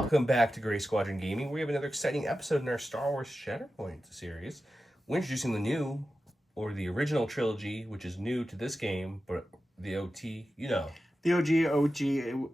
Welcome back to Gray Squadron Gaming. We have another exciting episode in our Star Wars Shatterpoint series. We're introducing the new, or the original trilogy, which is new to this game, but the OT, you know. The OG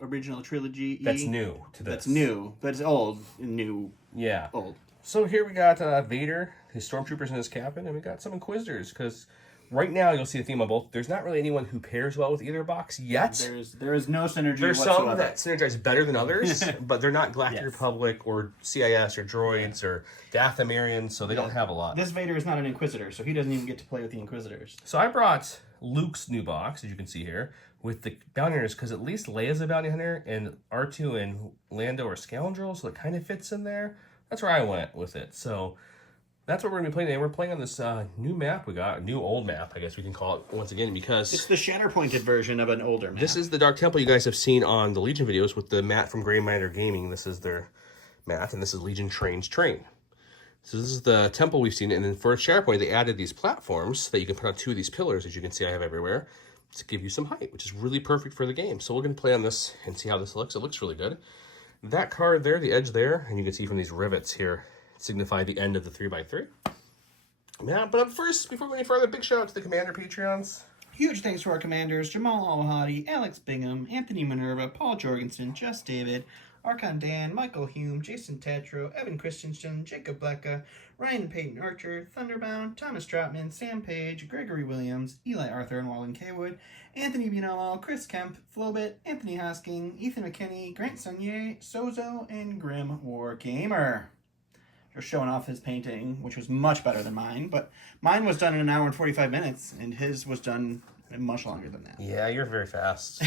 original trilogy. That's new to this. That's new, but it's old and new. Yeah. Old. So here we got Vader, his stormtroopers and his captain, and we got some Inquisitors, because right now you'll see the theme on both. There's not really anyone who pairs well with either box yet. There is no synergy There's whatsoever. some that synergize better than others, but they're not Galactic Republic or CIS or droids or Dathomirians, so they don't have a lot. This Vader is not an Inquisitor, so he doesn't even get to play with the Inquisitors. So I brought Luke's new box, as you can see here, with the bounty hunters, because at least Leia's a bounty hunter, and R2 and Lando are scoundrels, so it kind of fits in there. That's where I went with it. So that's what we're going to be playing today. We're playing on this new map we got, a new old map, I guess we can call it once again, because it's the Shatterpointed version of an older map. This is the Dark Temple you guys have seen on the Legion videos with the mat from Gray Matter Gaming. This is their mat, and this is Legion Train's Train. So this is the temple we've seen, and then for Shatterpoint, they added these platforms that you can put on two of these pillars, as you can see I have everywhere, to give you some height, which is really perfect for the game. So we're going to play on this and see how this looks. It looks really good. That card there, the edge there, and you can see from these rivets here, signify the end of the 3x3. Yeah, but up first, before we go any further, big shout out to the Commander Patreons. Huge thanks to our commanders, Jamal Al-Hadi, Alex Bingham, Anthony Minerva, Paul Jorgensen, Just David, Archon Dan, Michael Hume, Jason Tatro, Evan Christensen, Jacob Blecka, Ryan Peyton Archer, Thunderbound, Thomas Troutman, Sam Page, Gregory Williams, Eli Arthur and Wallen Kaywood, Anthony Bienomo, Chris Kemp, Flobit, Anthony Hosking, Ethan McKinney, Grant Sonier, Sozo, and Grim War Gamer. Just showing off his painting, which was much better than mine, but mine was done in an hour and 45 minutes, and his was done much longer than that. Yeah, you're very fast.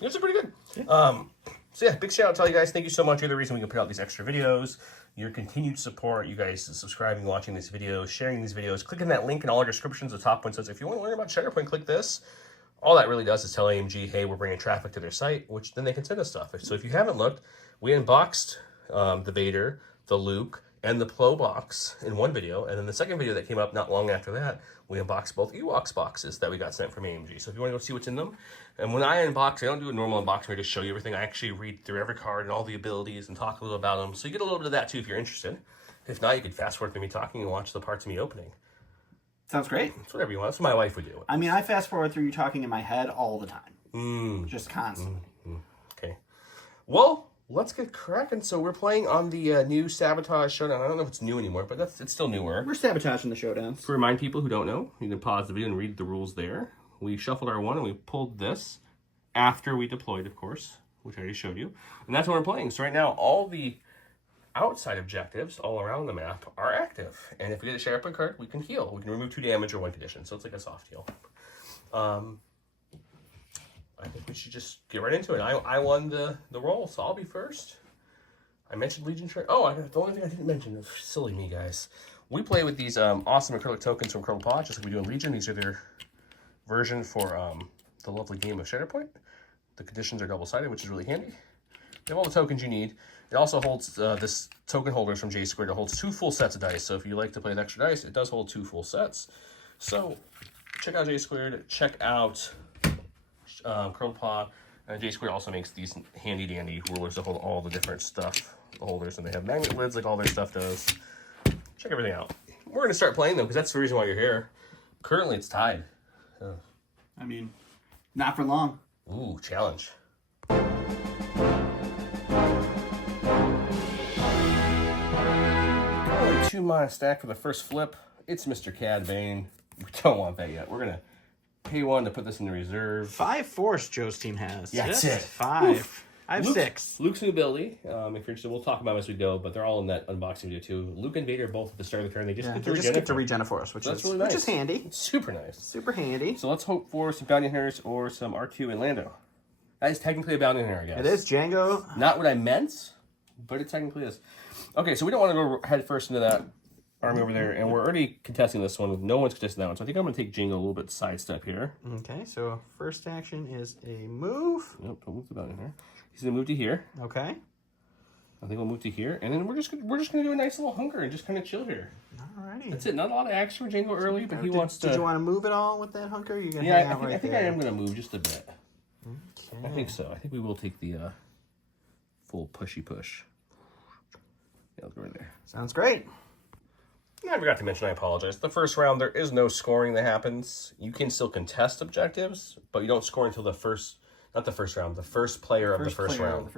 Yours are pretty good. Yeah. So yeah, big shout out to all you guys. Thank you so much. You're the reason we can put out these extra videos. Your continued support, you guys subscribing, watching these videos, sharing these videos, clicking that link in all our descriptions. The top one says, if you want to learn about Shatterpoint, click this. All that really does is tell AMG, hey, we're bringing traffic to their site, which then they can send us stuff. So if you haven't looked, we unboxed the Vader, the Luke, and the Plo box in one video, and then the second video that came up not long after that, we unboxed both Ewoks boxes that we got sent from AMG. So if you want to go see what's in them, and when I unbox, I don't do a normal unboxing where I just show you everything. I actually read through every card and all the abilities and talk a little about them. So you get a little bit of that too if you're interested. If not, you could fast forward to me talking and watch the parts of me opening. Sounds great. It's whatever you want. That's what my wife would do. I mean, I fast forward through you talking in my head all the time. Just constantly. Okay. Well, let's get cracking. So we're playing on the new Sabotage Showdown. I don't know if it's new anymore, but it's still newer. We're sabotaging the showdowns. To remind people who don't know, you can pause the video and read the rules there. We shuffled our one and we pulled this after we deployed, of course, which I already showed you. And that's what we're playing. So right now, all the outside objectives all around the map are active. And if we get a Shatterpoint card, we can heal. We can remove 2 damage or 1 condition. So it's like a soft heal. I think we should just get right into it. I won the roll, so I'll be first. I mentioned Legion Train. Oh, the only thing I didn't mention is silly me, guys. We play with these awesome acrylic tokens from Curl Pod, just like we do in Legion. These are their version for the lovely game of Shatterpoint. The conditions are double-sided, which is really handy. You have all the tokens you need. It also holds this token holders from J Squared. It holds 2 full sets of dice. So if you like to play with extra dice, it does hold 2 full sets. So check out J Squared. Check out Curl Pod. J Squared also makes these handy dandy rulers to hold all the different stuff, the holders, and they have magnet lids like all their stuff does. Check everything out. We're going to start playing them because that's the reason why you're here. Currently, it's tied. I mean, not for long. Ooh, challenge. 2 mana stack for the first flip. It's Mr. Cad Bane. We don't want that yet. We're going to pay 1 to put this in the reserve. 5 force Joe's team has. Yeah, that's it. 5. Oof. I have 6. Luke's new ability. If you're interested, we'll talk about them as we go, but they're all in that unboxing video too. Luke and Vader both at the start of the turn. They just get to regen a force, which is really nice. Which is handy. It's super nice. Super handy. So let's hope for some bounty hunters or some R2 and Lando. That is technically a bounty hunter, I guess. It is Django. Not what I meant, but it technically is. Okay, so we don't want to go head first into that army over there, and we're already contesting this one. No one's contesting that one, so I think I'm going to take Django a little bit sidestep here. Okay, so first action is a move. Nope, don't move the bounty hunter. He's going to move to here. Okay. I think we'll move to here, and then we're just gonna do a nice little hunker and just kind of chill here. Alrighty. That's it. Not a lot of action for Django early, but he wants to. Did you want to move at all with that hunker? You gonna Yeah, I think I am gonna move just a bit. Okay. I think so. I think we will take the full pushy push. Yeah, let's go right there. Sounds great. I forgot to mention, I apologize. The first round, there is no scoring that happens. You can still contest objectives, but you don't score until the first, not the first round, the first player of the first round.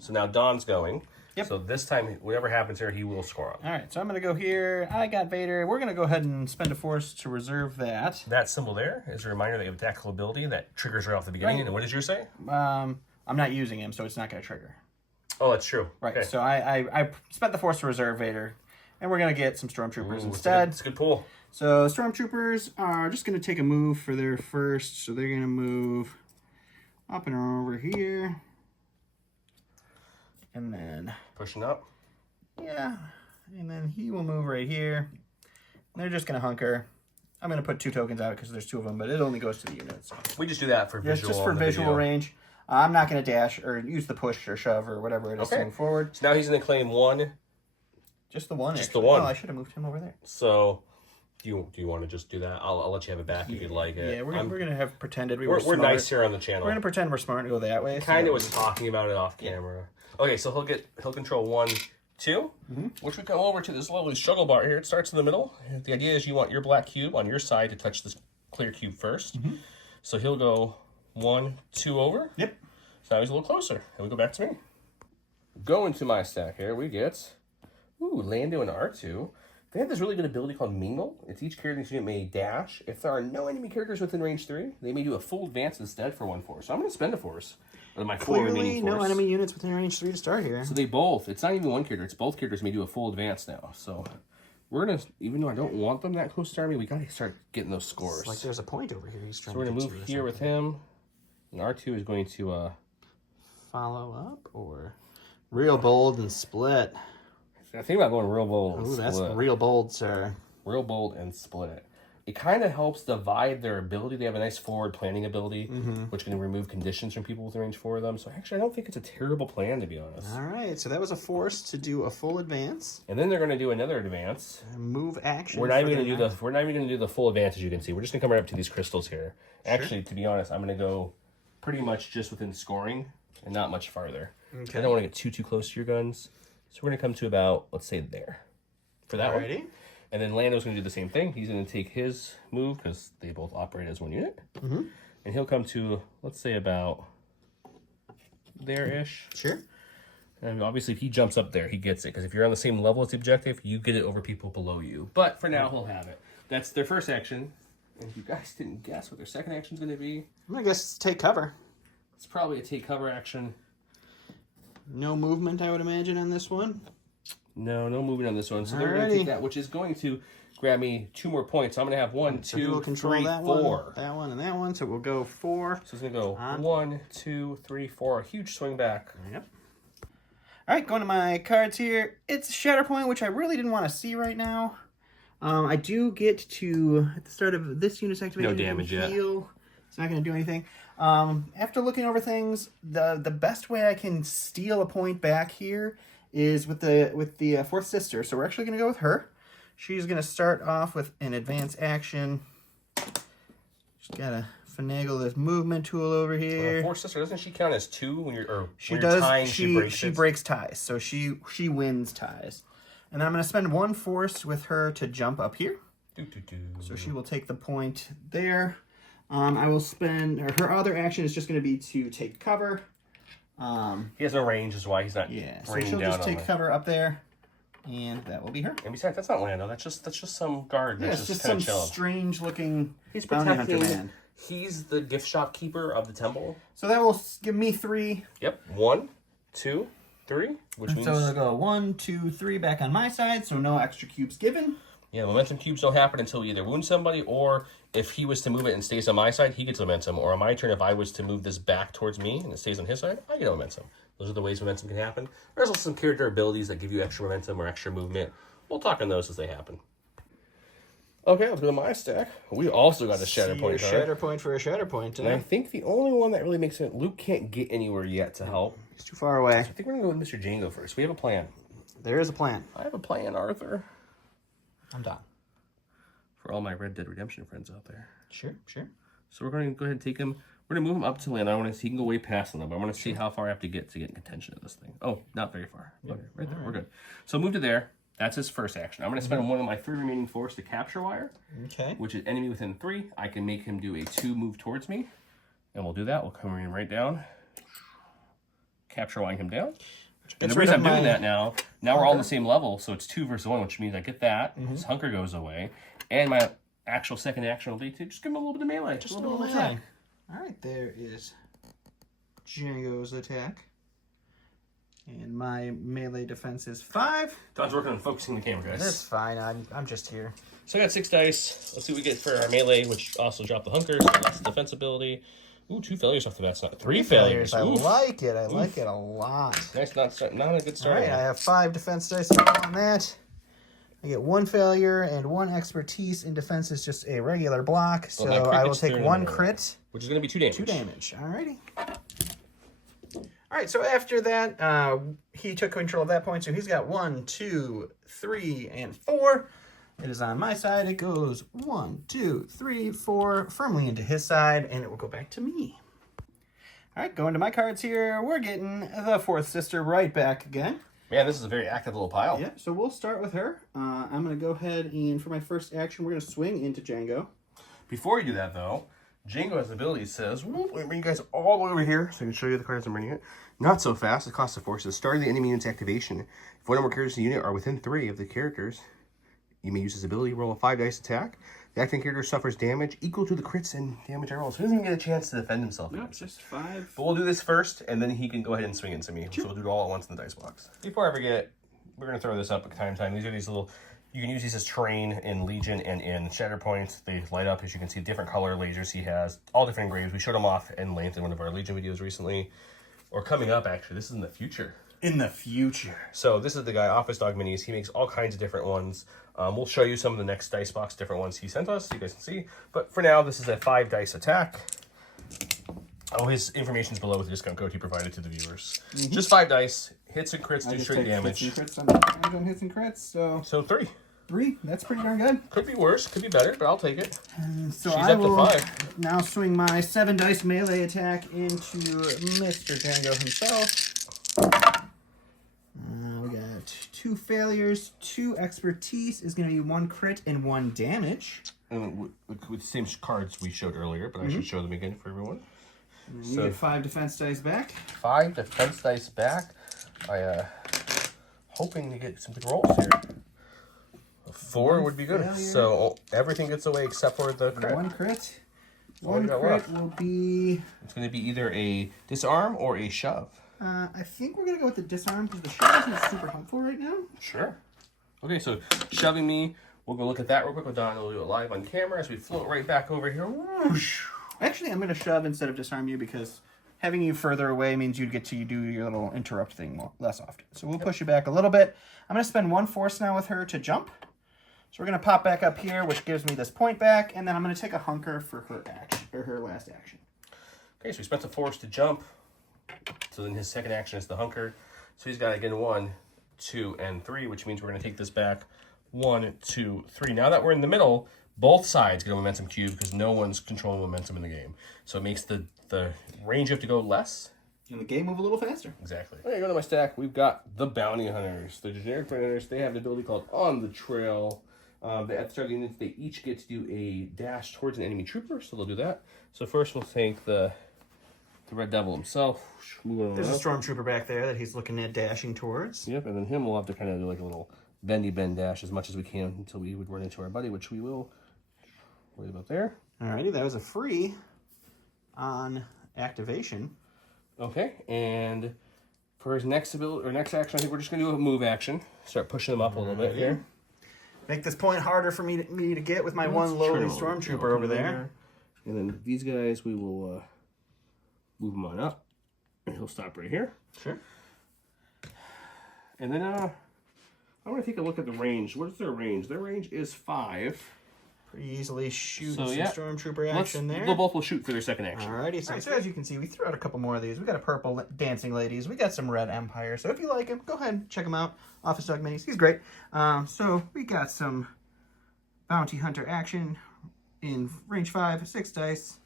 So now Don's going. Yep. So this time, whatever happens here, he will score on. All right, so I'm going to go here. I got Vader. We're going to go ahead and spend a force to reserve that. That symbol there is a reminder that you have a tactical ability that triggers right off the beginning. Right. And what did you say? I'm not using him, so it's not going to trigger. Oh, that's true. Right, okay. So I spent the force to reserve Vader. And we're going to get some Stormtroopers instead. It's a good pull. So Stormtroopers are just going to take a move for their first. So they're going to move up and over here. And then... pushing up. Yeah. And then he will move right here. And they're just going to hunker. I'm going to put 2 tokens out because there's 2 of them, but it only goes to the units. So. We just do that for visual. Just for visual range. I'm not going to dash or use the push or shove or whatever it is to move forward. So now he's going to claim 1... Just the one. Just the one. Oh, I should have moved him over there. So, do you want to just do that? I'll let you have it back if you'd like it. Yeah, we're gonna have pretended we're smart. Nice here on the channel. We're gonna pretend we're smart and go that way. Kind of was talking about it off camera. Okay, so he'll control 1, 2, which we come over to this lovely struggle bar here. It starts in the middle. The idea is you want your black cube on your side to touch this clear cube first. So he'll go 1, 2 over. Yep. So now he's a little closer, and we go back to me. Going to my stack here, we get. Ooh, Lando and R2. They have this really good ability called Mingle. It's each character in this unit may dash. If there are no enemy characters within range 3, they may do a full advance instead for 1 force. So I'm going to spend a force. Or my 4 remaining force. No enemy units within range 3 to start here. So they both, it's not even one character, it's both characters may do a full advance now. So we're going to, even though I don't want them that close to army, we got to start getting those scores. It's like there's a point over here. He's trying so we're going to move here with him. And R2 is going to... follow up or... real bold and split. I think about going real bold and split. That's real bold, sir. Real bold and split. It kind of helps divide their ability. They have a nice forward planning ability, which can remove conditions from people with range 4 of them. So actually, I don't think it's a terrible plan, to be honest. All right, so that was a force to do a full advance. And then they're going to do another advance. Move action. We're not even going to do the. We're not even going to do the full advance, as you can see. We're just going to come right up to these crystals here. Actually, to be honest, I'm going to go pretty much just within scoring and not much farther. Okay. I don't want to get too close to your guns. So we're going to come to about, let's say, there. For that one. And then Lando's going to do the same thing. He's going to take his move, because they both operate as one unit. And he'll come to, let's say, about there-ish. Sure. And obviously, if he jumps up there, he gets it. Because if you're on the same level as the objective, you get it over people below you. But for now, he'll have it. That's their first action. And if you guys didn't guess what their second action is going to be... I'm going to guess take cover. It's probably a take cover action. No movement, I would imagine, on this one. No movement on this one. So they're going to take that, which is going to grab me 2 more points. So I'm going to have 1, 2, 3, 4. That one and that one. So we'll go 4. So it's going to go 1, 2, 3, 4. A huge swing back. Yep. All right, going to my cards here. It's Shatterpoint, which I really didn't want to see right now. I do get to, at the start of this unit's activation, no damage yet. It's not going to do anything. After looking over things, the best way I can steal a point back here is with the fourth sister. So we're actually going to go with her. She's going to start off with an advance action. Just got to finagle this movement tool over here. Fourth sister, doesn't she count as 2 when you're tying? She breaks ties, so she wins ties. And I'm going to spend 1 force with her to jump up here. So she will take the point there. I will spend, or her other action is just going to be to take cover. He has no range, is why he's not. Yeah, so she'll just take cover up there, and that will be her. And besides, that's not Lando. That's just some guard. Yeah, it's just some strange looking bounty hunter man. He's the gift shop keeper of the temple. So that will give me 3. Yep, 1, 2, 3. Which means so it'll go 1, 2, 3 back on my side. So no extra cubes given. Yeah, momentum cubes don't happen until we either wound somebody, or if he was to move it and stays on my side, he gets momentum. Or on my turn, if I was to move this back towards me and it stays on his side, I get momentum. Those are the ways momentum can happen. There's also some character abilities that give you extra momentum or extra movement. We'll talk on those as they happen. Okay, let's go to my stack. We also got a Shatterpoint card. Shatterpoint for a Shatterpoint. And I think the only one that really makes sense, Luke can't get anywhere yet to help. He's too far away. So I think we're going to go with Mr. Django first. We have a plan. There is a plan. I have a plan, Arthur. I'm done. For all my Red Dead Redemption friends out there. Sure. So we're going to go ahead and take him We're going to move him up to land. I want to see he can go way past them, but I want to see how far I have to get in contention of this thing. Oh, not very far. Okay, right there. We're good. So move to there. That's his first action. I'm going to spend one of my 3 remaining force to capture wire. Okay. Which is enemy within 3. I can make him do a 2 move towards me. And we'll do that. We'll come in right down. Capture wiring him down. And the reason I'm doing that now we're all on the same level, so it's 2 versus 1, which means I get that. His hunker goes away. And my actual second action will be to just give him a little bit of melee. Just a little attack. All right, there is Django's attack. And my melee defense is 5. Don's working on focusing the camera, guys. That's fine. I'm just here. So I got 6 dice. Let's see what we get for our melee, which also dropped the hunker, so that's defense ability. Ooh, 2 failures off the bat. Not 3 failures. I like it. I like it a lot. Nice, not a good start. All right, I have 5 defense dice on that. I get 1 failure and 1 expertise in defense is just a regular block. So I will take 1 crit. Which is going to be 2 damage. 2 damage. All righty. All right, so after that, he took control of that point. So he's got 1, 2, 3, and 4. It is on my side. It goes 1, 2, 3, 4, firmly into his side, and it will go back to me. All right, going to my cards here. We're getting the 4th sister right back again. Man, this is a very active little pile. Yeah, so we'll start with her. I'm going to go ahead and for my first action, we're going to swing into Django. Before you do that, though, Django has the ability that says, whoop, let me bring you guys all the way over here so I can show you the cards I'm bringing it. Not so fast. The cost of force is starting the enemy unit's activation. If one or more characters in the unit are within 3 of the characters, you may use his ability, roll a 5 dice attack. The acting character suffers damage equal to the crits and damage I roll. So he doesn't even get a chance to defend himself. No, just 5. But we'll do this first, and then he can go ahead and swing into me. Sure. So we'll do it all at once in the dice box. Before I forget, we're going to throw this up at time. These are these little... You can use these as terrain in Legion and in Shatterpoint. They light up, as you can see, different color lasers he has. All different engraves. We showed them off in length in one of our Legion videos recently. Or coming up, actually. This is in the future. In the future. So this is the guy, Office Dog Minis. He makes all kinds of different ones. We'll show you some of the next dice box, different ones he sent us, so you guys can see. But for now, this is a 5 dice attack. Oh, his information's below with the discount code he provided to the viewers. Just 5 dice, hits and crits, do straight damage. Hits and crits on the hits and crits, so 3. 3, that's pretty darn good. Could be worse, could be better, but I'll take it. So she's I up to will 5. Now swing my 7 dice melee attack into Mr. Django himself. We got 2 failures, 2 expertise is going to be 1 crit and 1 damage. And with the same cards we showed earlier, but I should show them again for everyone. You get 5 defense dice back. 5 defense dice back. I hoping to get some good rolls here. A 4 would be good. Failure. So everything gets away except for the crit. 1 crit. 1 crit will be... It's going to be either a disarm or a shove. I think we're going to go with the disarm because the shove isn't super helpful right now. Sure. Okay, so shoving me. We'll go look at that real quick with Don. We'll do it live on camera as we float right back over here. Whoosh. Actually, I'm going to shove instead of disarm you because having you further away means you get to do your little interrupt thing less often. So we'll push you back a little bit. I'm going to spend 1 force now with her to jump. So we're going to pop back up here, which gives me this point back, and then I'm going to take a hunker for her action, or her last action. Okay, so we spent a force to jump. So then his second action is the hunker. So he's got, again, 1, 2, and 3, which means we're going to take this back. 1, 2, 3. Now that we're in the middle, both sides get a momentum cube because no one's controlling momentum in the game. So it makes the range you have to go less. And the game move a little faster. Exactly. Okay, go to my stack. We've got the Bounty Hunters. The generic Bounty Hunters, they have the ability called On the Trail. At the start of the units, they each get to do a dash towards an enemy trooper, so they'll do that. So first we'll take the Red Devil himself. There's a stormtrooper back there that he's looking at dashing towards. Yep, and then him we'll have to kind of do like a little bendy bend dash as much as we can until we would run into our buddy, which we will. Worry about there. Alrighty, that was a free on activation. Okay, and for his next ability or next action, I think we're just gonna do a move action. Start pushing him up a little bit here. Make this point harder for me to get with my one lowly stormtrooper over there. And then these guys, we will move them on up. And he'll stop right here. Sure. And then I want to take a look at the range. What is their range? Their range is 5. Pretty easily shoot some stormtrooper action there. They'll both will shoot for their second action. Alrighty, so as you can see, we threw out a couple more of these. We got a purple Dancing Ladies. We got some red Empire. So if you like him, go ahead and check him out. Office Dog Minis. He's great. So we got some Bounty Hunter action in range 5, 6 dice.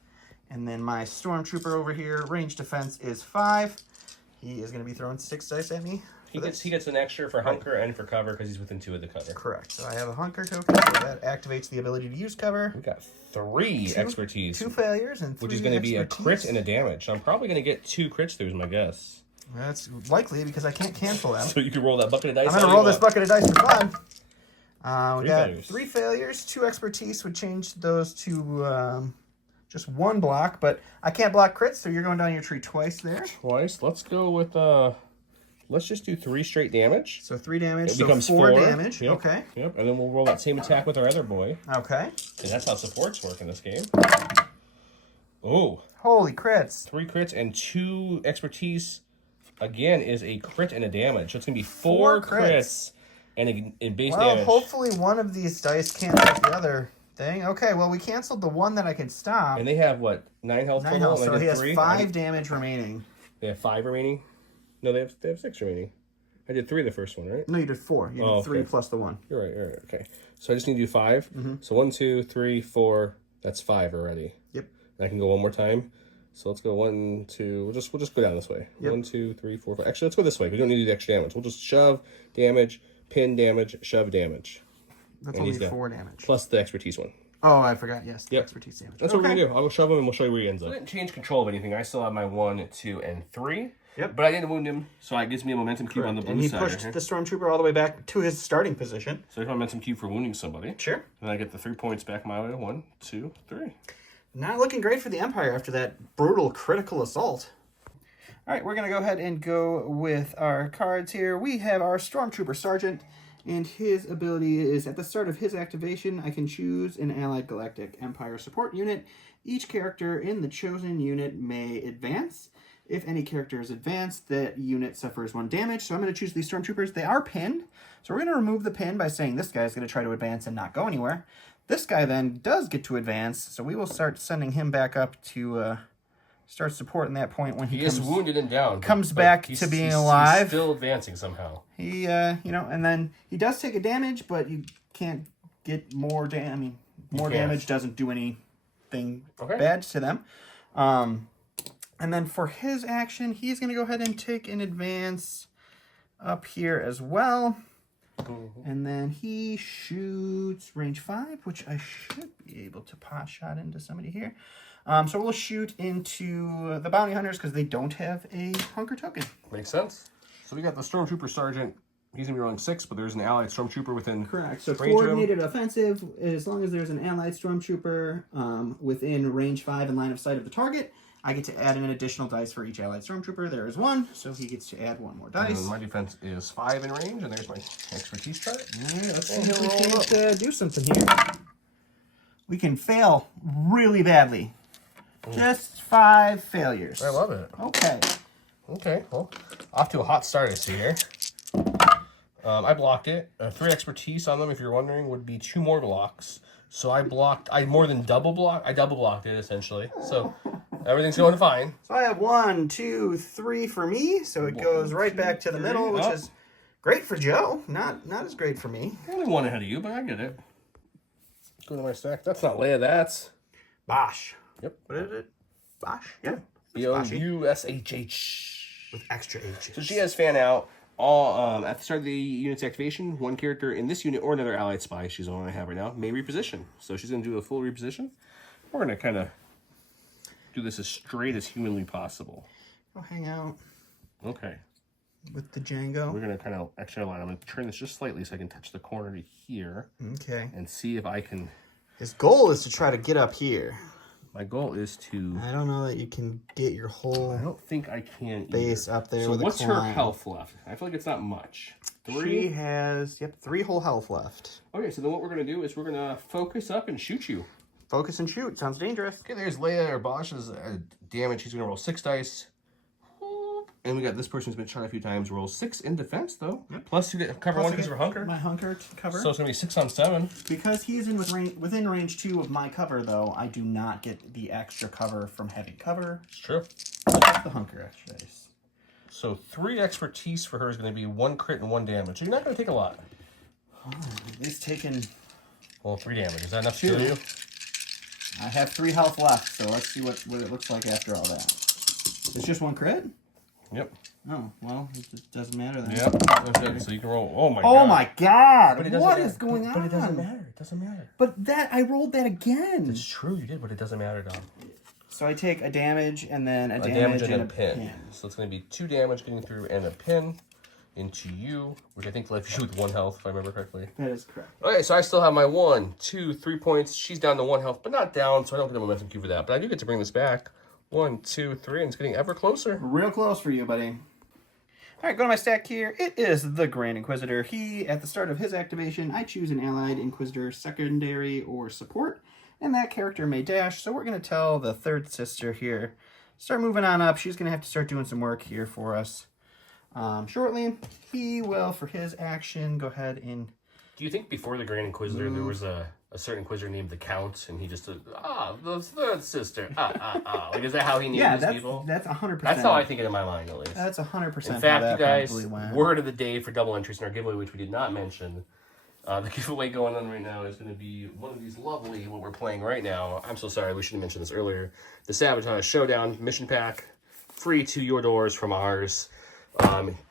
And then my Stormtrooper over here, range defense is 5. He is going to be throwing 6 dice at me. He gets an extra for hunker and for cover because he's within 2 of the cover. Correct. So I have a hunker token, so that activates the ability to use cover. We got 3 expertise. 2 failures and 3 which is going to be a crit and a damage. So I'm probably going to get 2 crits through, is my guess. That's likely because I can't cancel them. So you can roll that bucket of dice. I'm going to roll this bucket of dice for fun. We got failures. 3 failures. 2 expertise would change those to just 1 block, but I can't block crits, so you're going down your tree twice there. Twice. Let's go with let's just do 3 straight damage. So 3 damage. It becomes 4 4 damage. Yep. Okay. Yep. And then we'll roll that same attack with our other boy. Okay. And that's how supports work in this game. Oh. Holy crits. 3 crits and 2 expertise. Again, is a crit and a damage. So it's going to be 4 crits and a base damage. Hopefully one of these dice cancels the other thing. Okay, well, we canceled the one that I can stop. And they have, what, 9 health 9 total? health, so he has 3? 5 damage remaining. They have 5 remaining? No, they have 6 remaining. I did 3 the first one, right? No, you did 4. You did 3 plus the 1. You're right. Okay. So I just need to do 5. So 1, 2, 3, 4. That's 5 already. Yep. And I can go one more time. So let's go 1, 2. We'll just go down this way. Yep. 1, 2, 3, 4, 5. Actually, let's go this way. We don't need to do the extra damage. We'll just shove, damage, pin damage, shove damage. That's And only he's 4 damage. Plus the expertise one. Oh, I forgot. Yes, the Yep. expertise damage. That's what we're gonna do. I'll go shove him and we'll show you where he ends up. I didn't change control of anything. I still have my 1, 2, and 3. Yep. But I didn't wound him, so it gives me a momentum cube on the blue And he side. pushed the Stormtrooper all the way back to his starting position. So if I momentum cube for wounding somebody. Sure. Then I get the 3 points back my way. 1, 2, 3. Not looking great for the Empire after that brutal critical assault. All right, we're going to go ahead and go with our cards here. We have our Stormtrooper Sergeant, and his ability is at the start of his activation, I can choose an Allied Galactic Empire support unit. Each character in the chosen unit may advance. If any character is advanced, that unit suffers 1 damage. So I'm going to choose these Stormtroopers. They are pinned, so we're going to remove the pin by saying this guy's going to try to advance and not go anywhere. This guy then does get to advance, so we will start sending him back up to start supporting that point when he is wounded and down. comes back to being alive. He's still advancing somehow. He, and then he does take a damage, but you can't get more damage. I mean, more damage doesn't do anything bad to them. And then for his action, he's going to go ahead and take an advance up here as well. And then he shoots range 5, which I should be able to pot shot into somebody here. So we'll shoot into the bounty hunters because they don't have a hunker token. Makes sense. So we got the Stormtrooper Sergeant. He's going to be rolling 6, but there's an allied Stormtrooper within Correct. So range coordinated offensive, as long as there's an allied Stormtrooper within range 5 and line of sight of the target, I get to add an additional dice for each allied Stormtrooper. There is 1, so he gets to add 1 more dice. And my defense is 5 in range, and there's my expertise chart. All right, let's see if we can do something here. We can fail really badly. Just 5 failures. I love it. Okay. Okay, well, off to a hot start, I see here. I blocked it. 3 expertise on them, if you're wondering, would be 2 more blocks. So I more than double blocked. I double blocked it, essentially. So everything's going fine. So I have 1, 2, 3 for me, so it goes right back to the middle, which is great for Joe. Not as great for me. Only 1 ahead of you, but I get it. Go to my stack. That's not Leia, that's Bosh. Yep. What is it? Bosh? Yeah. B-O-U-S-H-H. With extra H's. So she has fan out. All at the start of the unit's activation, 1 character in this unit or another allied spy, she's the one I have right now, may reposition. So she's going to do a full reposition. We're going to kind of do this as straight as humanly possible. Go hang out. Okay. With the Django. We're going to kind of extra line. I'm going to turn this just slightly so I can touch the corner to here. Okay. And see if I can. His goal is to try to get up here. My goal is to. I don't know that you can get your whole. I don't think I can base up there. So with what's a her climb. health left? I feel like it's not much. 3. She has 3 whole health left. Okay, so then what we're going to do is we're going to focus up and shoot you. Focus and shoot. Sounds dangerous. Okay, there's Leia or Bosch's damage. He's going to roll 6 dice. And we got this person who's been shot a few times. Rolls 6 in defense, though. Yep. Plus you get cover 1 because of her hunker. My hunker cover. So it's going to be 6 on 7. Because he's in within range 2 of my cover, though, I do not get the extra cover from heavy cover. It's true. That's the hunker extra dice. So 3 expertise for her is going to be 1 crit and 1 damage. So you're not going to take a lot. Oh, he's taking... Well, 3 damage. Is that enough to kill you? I have 3 health left, so let's see what it looks like after all that. It's just 1 crit? Yep. Oh, well, it doesn't matter then. Yep. That's it. So you can roll. Oh my god. Oh my god! But What is going on? But it doesn't matter. It doesn't matter. But I rolled that again. It's true, you did, but it doesn't matter, Dom. So I take a damage and then a damage and a pin. So it's going to be 2 damage getting through and a pin into you, which I think left you with 1 health, if I remember correctly. That is correct. Okay, so I still have my 1, 2, 3 points. She's down to 1 health, but not down, so I don't get a momentum cue for that. But I do get to bring this back. 1, 2, 3, and it's getting ever closer. Real close for you, buddy. All right, go to my stack here. It is the Grand Inquisitor. He, at the start of his activation, I choose an allied Inquisitor, secondary, or support, and that character may dash. So we're going to tell the third sister here, start moving on up. She's going to have to start doing some work here for us shortly. He will, for his action, go ahead and... Do you think before the Grand Inquisitor there was a certain Inquisitor named the Count, and he just the third sister, Like, is that how he named his people? That's 100%. That's how I think it in my mind, at least. That's 100%. In fact, you guys, word of the day for double entries in our giveaway, which we did not mention. The giveaway going on right now is going to be one of these lovely, what we're playing right now. I'm so sorry, we should have mentioned this earlier. The Sabotage Showdown mission pack, free to your doors from ours.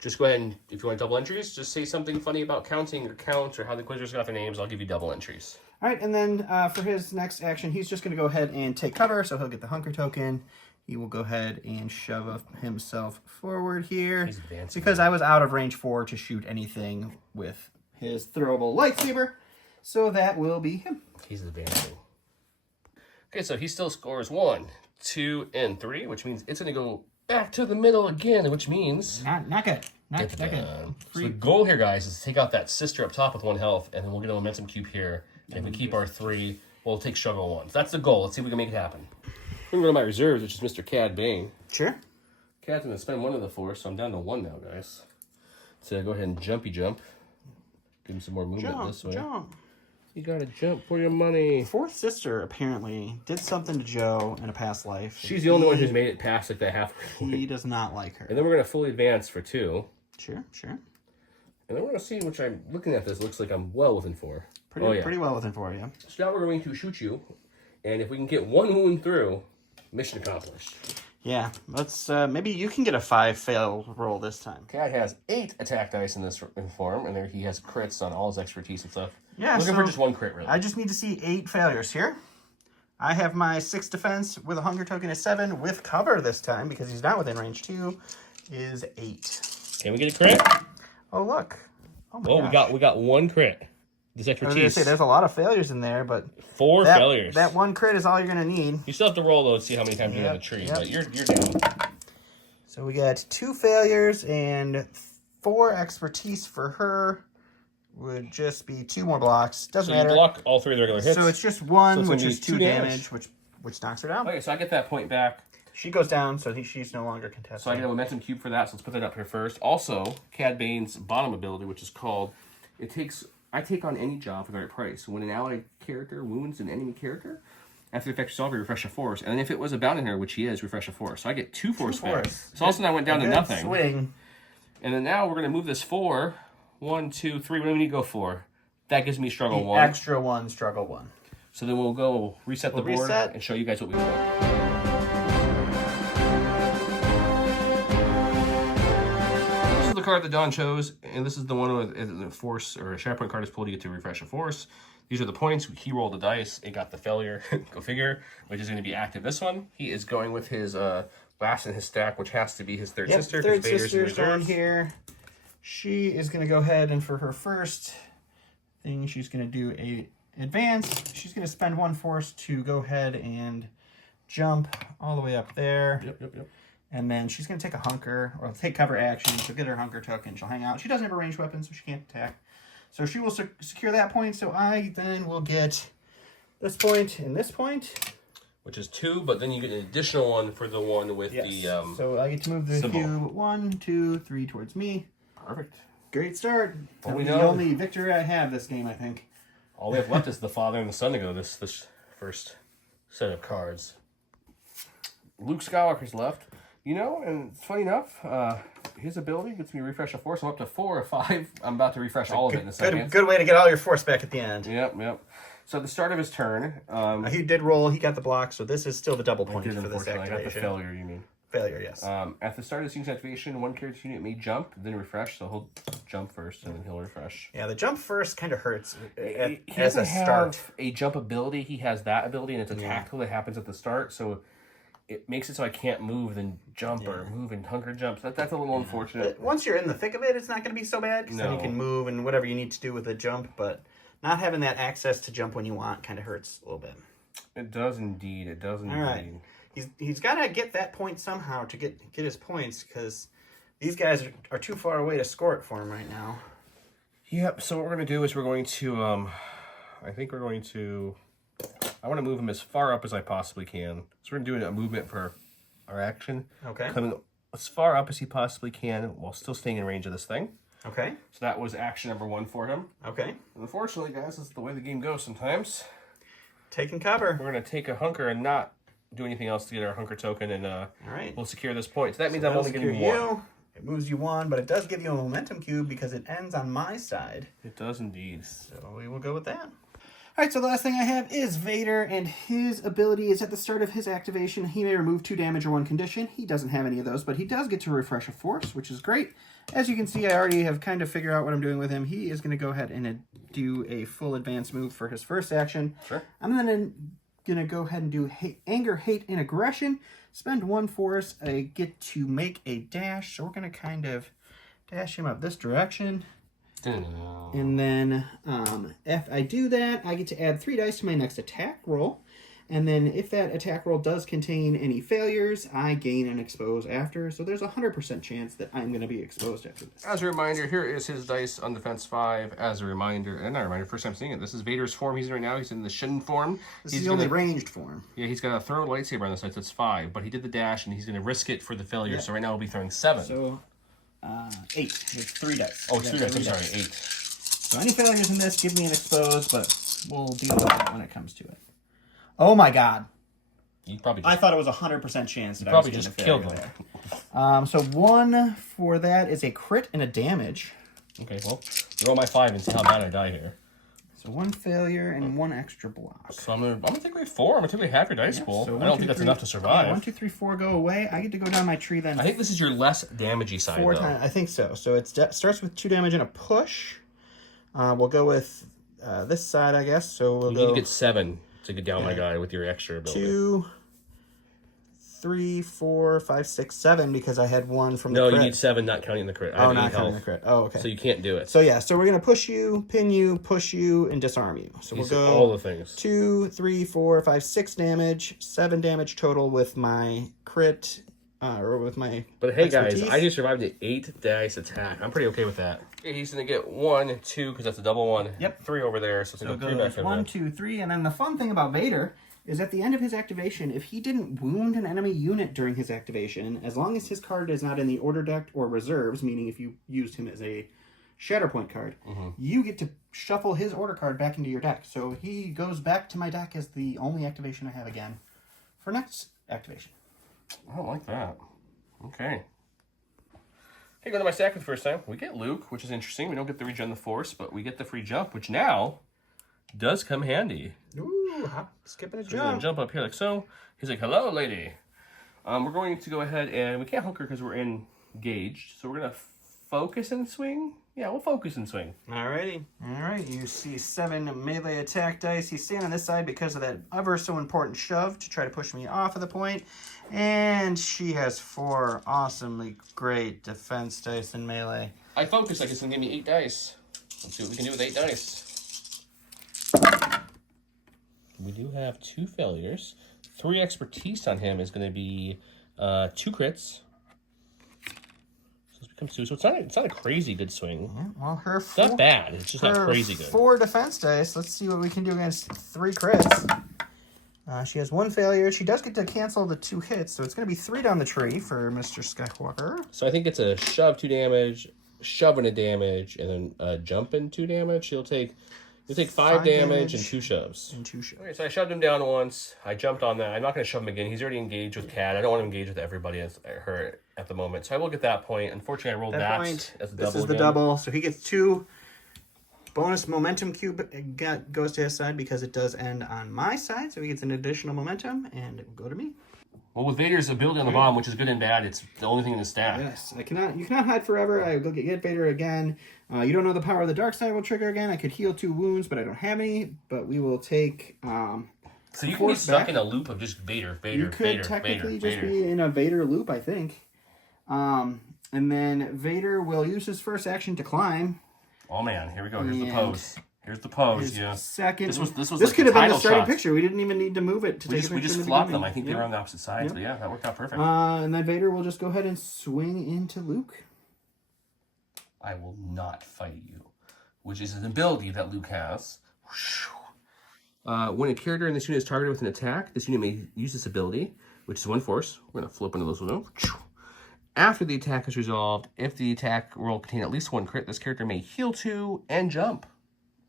Just go ahead and, if you want double entries, just say something funny about counting or count or how the Inquisitors got their names. I'll give you double entries. All right, and then for his next action, he's just going to go ahead and take cover, so he'll get the hunker token. He will go ahead and shove himself forward here. He's advancing. Because I was out of range 4 to shoot anything with his throwable lightsaber. So that will be him. He's advancing. Okay, so he still scores 1, 2, and 3, which means it's going to go back to the middle again, which means... Not good. Not good. So the goal here, guys, is to take out that sister up top with 1 health, and then we'll get a momentum cube here. And if we keep our 3, we'll take struggle 1. So that's the goal. Let's see if we can make it happen. I'm going to go to my reserves, which is Mr. Cad Bane. Sure. Cad's going to spend 1 of the 4, so I'm down to 1 now, guys. So go ahead and jumpy jump. Give him some more movement this way. Jump. You got to jump for your money. Fourth sister apparently did something to Joe in a past life. She's the only one who's made it past like that halfway. He does not like her. And then we're going to fully advance for 2. Sure. And then we're going to see, which I'm looking at this, looks like I'm well within 4. Pretty well within 4, yeah. So now we're going to shoot you, and if we can get 1 wound through, mission accomplished. Yeah, let's, maybe you can get a 5 fail roll this time. Cad has 8 attack dice in this form, and there he has crits on all his expertise and stuff. Yeah, looking for just 1 crit, really. I just need to see 8 failures here. I have my 6 defense with a hunger token is 7 with cover this time because he's not within range 2 is 8. Can we get a crit? Oh look! Oh my gosh. we got 1 crit. This expertise. I was gonna say there's a lot of failures in there, but 4 failures. That 1 crit is all you're gonna need. You still have to roll though to see how many times you hit the tree, but you're down. So we got 2 failures and 4 expertise for her. Would just be 2 more blocks. Doesn't matter. You block all 3 of the regular hits. So it's just 1, so which is 2 damage, which knocks her down. Okay, so I get that point back. She goes down, so she's no longer contested. So I get a momentum cube for that, so let's put that up here first. Also, Cad Bane's bottom ability, which is called, I take on any job for the right price. When an allied character wounds an enemy character, after the effect resolve, you refresh a force. And then if it was a bounty hunter, which he is, refresh a force. So I get 2 force back. So all of a sudden I went down to nothing. Swing. And then now we're going to move this 4. 1, 2, 3. What do we need to go for? That gives me struggle The 1. Extra 1, struggle 1. So then we'll reset the board and show you guys what we roll. This is the card that Don chose, and this is the one with the force or a Shatterpoint card is pulled. You get to refresh a force. These are the points. He rolled the dice. It got the failure. Go figure. Which is going to be active. This one, he is going with his last in his stack, which has to be his third sister. Third sister's on here. She is going to go ahead and for her first thing, she's going to do a advance. She's going to spend 1 force to go ahead and jump all the way up there. Yep. And then she's going to take a hunker, or take cover action. She'll get her hunker token. She'll hang out. She doesn't have a ranged weapon, so she can't attack. So she will secure that point. So I then will get this point and this point. Which is 2, but then you get an additional 1 for the one with the so I get to move the symbol. cube 1, 2, 3 towards me. Perfect. Great start. Well, the only victory I have this game, I think. All we have left is the father and the son to go this first set of cards. Luke Skywalker's left. You know, and it's funny enough, his ability gets me to refresh a force. I'm up to 4 or 5. I'm about to refresh all of it in a second. Good way to get all your force back at the end. Yep. So at the start of his turn, he did roll. He got the block, so this is still the double point did, for this activation. I got the failure, you mean? Failure, yes. At the start of this unit's activation, one character unit may jump, then refresh, so he'll jump first, and then he'll refresh. Yeah, the jump first kind of hurts He as a doesn't start. have a jump ability. He has that ability, and it's a tactical that happens at the start, so it makes it so I can't move, then jump, or move and hunker jump. So that's a little unfortunate. But once you're in the thick of it, it's not going to be so bad, because then you can move and whatever you need to do with the jump, but not having that access to jump when you want kind of hurts a little bit. It does indeed. It does indeed. All right. He's got to get that point somehow to get his points, because these guys are too far away to score it for him right now. Yep, so what we're going to do is we're going to, I want to move him as far up as I possibly can. So we're going to do a movement for our action. Okay. Coming as far up as he possibly can while still staying in range of this thing. Okay. So that was action number 1 for him. Okay. And unfortunately, guys, this is the way the game goes sometimes. Taking cover. We're going to take a hunker and not do anything else to get our hunker token, and all right. we'll secure this point. So that means I'm only getting 1. It moves you 1, but it does give you a momentum cube because it ends on my side. It does indeed. So we will go with that. All right, so the last thing I have is Vader, and his ability is at the start of his activation, he may remove 2 damage or 1 condition. He doesn't have any of those, but he does get to refresh a force, which is great. As you can see, I already have kind of figured out what I'm doing with him. He is going to go ahead and do a full advance move for his first action. Sure. I'm then going to go ahead and do anger, hate, and aggression. Spend 1 force. I get to make a dash, so we're going to kind of dash him up this direction. And then if I do that, I get to add 3 dice to my next attack roll. And then if that attack roll does contain any failures, I gain and expose after. So there's a 100% chance that I'm going to be exposed after this. As a reminder, here is his dice on defense 5. As a reminder, and not a reminder, first time seeing it. This is Vader's form he's in right now. He's in the Shin form. This is the only ranged form. Yeah, he's got a throw lightsaber on the side, so it's 5. But he did the dash, and he's going to risk it for the failure. Yeah. So right now he'll be throwing 7. So 8 with 3 dice. Oh, 3 dice. I'm sorry, 8. So any failures in this give me an expose, but we'll deal with that when it comes to it. Oh my god. You probably I thought it was a 100% chance that I was just killed him. So 1 for that is a crit and a damage. Okay, well, roll my 5 and see how bad I die here. So 1 failure and 1 extra block. So I'm gonna take away 4. I'm gonna take away half your dice pool. So I don't think that's enough to survive. 1, 2, 3, 4 go away. I get to go down my tree then. I think this is your less damagey side. 4 times. I think so. So it starts with 2 damage and a push. We'll go with this side, I guess. So we'll you need to get 7 to get down my guy with your extra ability. 2, 3, 4, 5, 6, 7 because I had 1 from the crit. No, you need 7, not counting the crit. Oh, not counting the crit. Oh, okay. So you can't do it. So yeah, so we're gonna push you, pin you, push you, and disarm you. So we'll go all the things. 2, 3, 4, 5, 6 damage, 7 damage total with my crit, or with my. But hey, expertise. Guys, I just survived the 8 dice attack. I'm pretty okay with that. Okay, he's gonna get 1, 2 because that's a double 1. Yep. 3 over there, so it's gonna go 3 back from 1, 2, 3, and then the fun thing about Vader is at the end of his activation, if he didn't wound an enemy unit during his activation, as long as his card is not in the order deck or reserves, meaning if you used him as a Shatterpoint card, you get to shuffle his order card back into your deck. So he goes back to my deck as the only activation I have again for next activation. I don't like that. Okay. Okay, go to my stack for the first time. We get Luke, which is interesting. We don't get the regen the Force, but we get the free jump, which now does come handy. Ooh, skipping a jump. He's gonna jump up here like so. He's like, hello, lady. We're going to go ahead and we can't hunker because we're engaged. So we're going to focus and swing. Yeah, we'll focus and swing. Alrighty. Alright, you see 7 melee attack dice. He's staying on this side because of that ever so important shove to try to push me off of the point. And she has 4 awesomely great defense dice in melee. I focus like it's going to give me 8 dice. Let's see what we can do with 8 dice. We do have 2 failures. 3 expertise on him is going to be 2 crits. So this becomes 2. So it's not a crazy good swing. Yeah, well, it's not bad. It's just not crazy good. 4 defense dice. Let's see what we can do against 3 crits. She has 1 failure. She does get to cancel the 2 hits, so it's going to be 3 down the tree for Mr. Skywalker. So I think it's a shove 2 damage, shove and a damage, and then jump and 2 damage. You'll take 5 damage and 2 shoves. Okay, so I shoved him down once. I jumped on that. I'm not going to shove him again. He's already engaged with Cat. I don't want to engage with everybody as her at the moment. So I will get that point. Unfortunately, I rolled that as a double. This is the double. So he gets 2 bonus momentum cube goes to his side because it does end on my side, so he gets an additional momentum, and it will go to me. Well, with Vader's ability on the bottom, which is good and bad, it's the only thing in the stack. Yes, you cannot hide forever. I will get Vader again. You don't know the power of the dark side will trigger again. I could heal 2 wounds, but I don't have any. But we will take. So you can be stuck in a loop of just Vader. You could technically just be in a Vader loop, I think. And then Vader will use his first action to climb. Oh man, here we go. Here's the pose. Here's the pose. Yeah. Second. This This like could have been the starting shot. picture. We didn't even need to move it to take a picture. We just flopped them. I think they were on the opposite sides, but yeah, that worked out perfect. And then Vader will just go ahead and swing into Luke. I will not fight you, which is an ability that Luke has. When a character in this unit is targeted with an attack, this unit may use this ability, which is 1 force. We're going to flip into those windows. After the attack is resolved, if the attack roll contained at least 1 crit, this character may heal 2 and jump.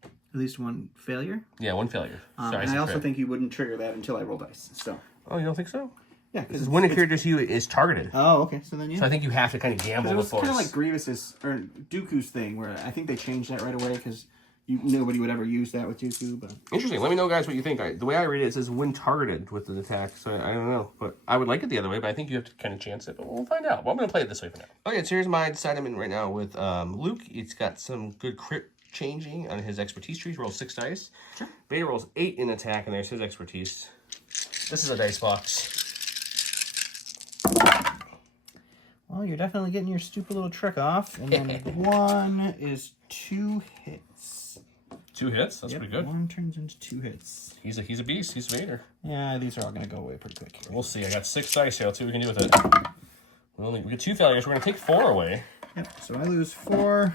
At least 1 failure? Yeah, 1 failure. Sorry, and I also think you wouldn't trigger that until I roll dice. So. Oh, you don't think so? Yeah, because when a character's you is targeted. Oh, okay. So then So I think you have to kind of gamble with force. It was kind of like Grievous's or Dooku's thing, where I think they changed that right away because nobody would ever use that with Dooku. But interesting. Let me know, guys, what you think. The way I read it, it says when targeted with an attack. So I don't know, but I would like it the other way. But I think you have to kind of chance it. But we'll find out. Well, I'm going to play it this way for now. Okay, so here's my side I'm in right now with Luke. It's got some good crit changing on his expertise tree. He rolls 6 dice. Sure. Vader rolls 8 in attack, and there's his expertise. This is a dice box. Well, you're definitely getting your stupid little trick off. And then 1 is 2 hits. 2 hits? That's pretty good. 1 turns into 2 hits. He's a beast. He's Vader. Yeah, these are all going to go away pretty quick here. We'll see. I got 6 dice here. Let's see what we can do with it. We get 2 failures. We're going to take 4 away. Yep, so I lose 4,